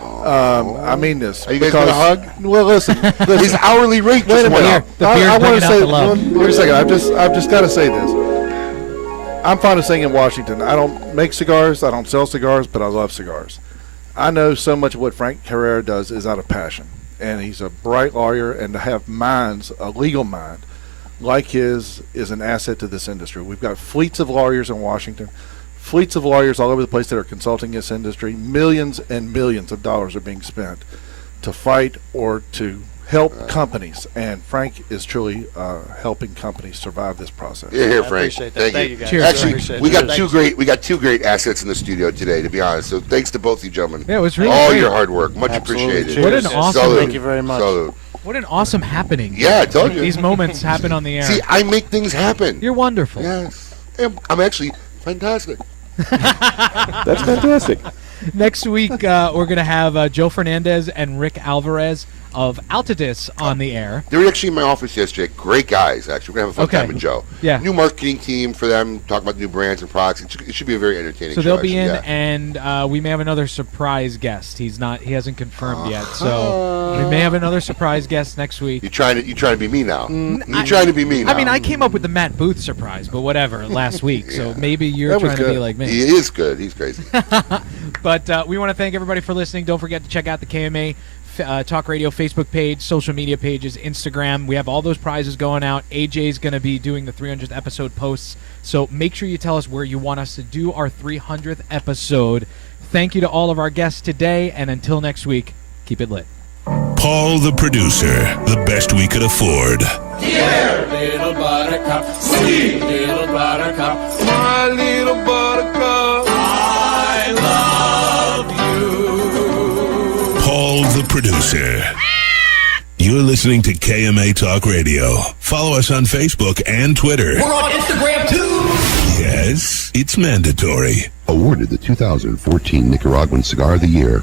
I mean this. Are you guys going to hug? Well, listen. His hourly rate just went up. I want to say, wait a second. I've just got to say this. I'm fond of saying in Washington, I don't make cigars, I don't sell cigars, but I love cigars. I know so much of what Frank Herrera does is out of passion, and he's a bright lawyer, and to have minds, a legal mind, like his is an asset to this industry. We've got fleets of lawyers in Washington, fleets of lawyers all over the place that are consulting this industry. Millions and millions of dollars are being spent to fight or to help companies, and Frank is truly helping companies survive this process. You're here, Frank. Thank you. Guys. Cheers. Actually, we got two great assets in the studio today, to be honest. So thanks to both you gentlemen. Yeah, it was really all great. your hard work, much appreciated. What an awesome! Salute. Thank you very much. Salute. What an awesome happening! Yeah, I told you. These moments happen on the air. See, I make things happen. You're wonderful. Yes, I'm actually fantastic. That's fantastic. Next week, we're going to have Joe Fernandez and Rick Alvarez of Altadis on the air. They were actually in my office yesterday. Great guys, actually. We're going to have a fun time with Joe. Yeah. New marketing team for them, talking about new brands and products. It should be a very entertaining show. So they'll be in, yeah. and we may have another surprise guest. He hasn't confirmed yet, so we may have another surprise guest next week. You're trying to be me now. You're trying to be me now. I mean, I came up with the Matt Booth surprise, but whatever, last week. So maybe you're trying to be like me. He is good. He's crazy. But we want to thank everybody for listening. Don't forget to check out the KMA Talk Radio Facebook page, social media pages, Instagram. We have all those prizes going out. AJ's going to be doing the 300th episode posts. So make sure you tell us where you want us to do our 300th episode. Thank you to all of our guests today. And until next week, keep it lit. Paul the producer, the best we could afford. Dear little buttercup, sweet little buttercup, my little buttercup, I love you. Paul the producer. You're listening to KMA Talk Radio. Follow us on Facebook and Twitter. We're on Instagram too. Yes, it's mandatory. Awarded the 2014 Nicaraguan Cigar of the Year.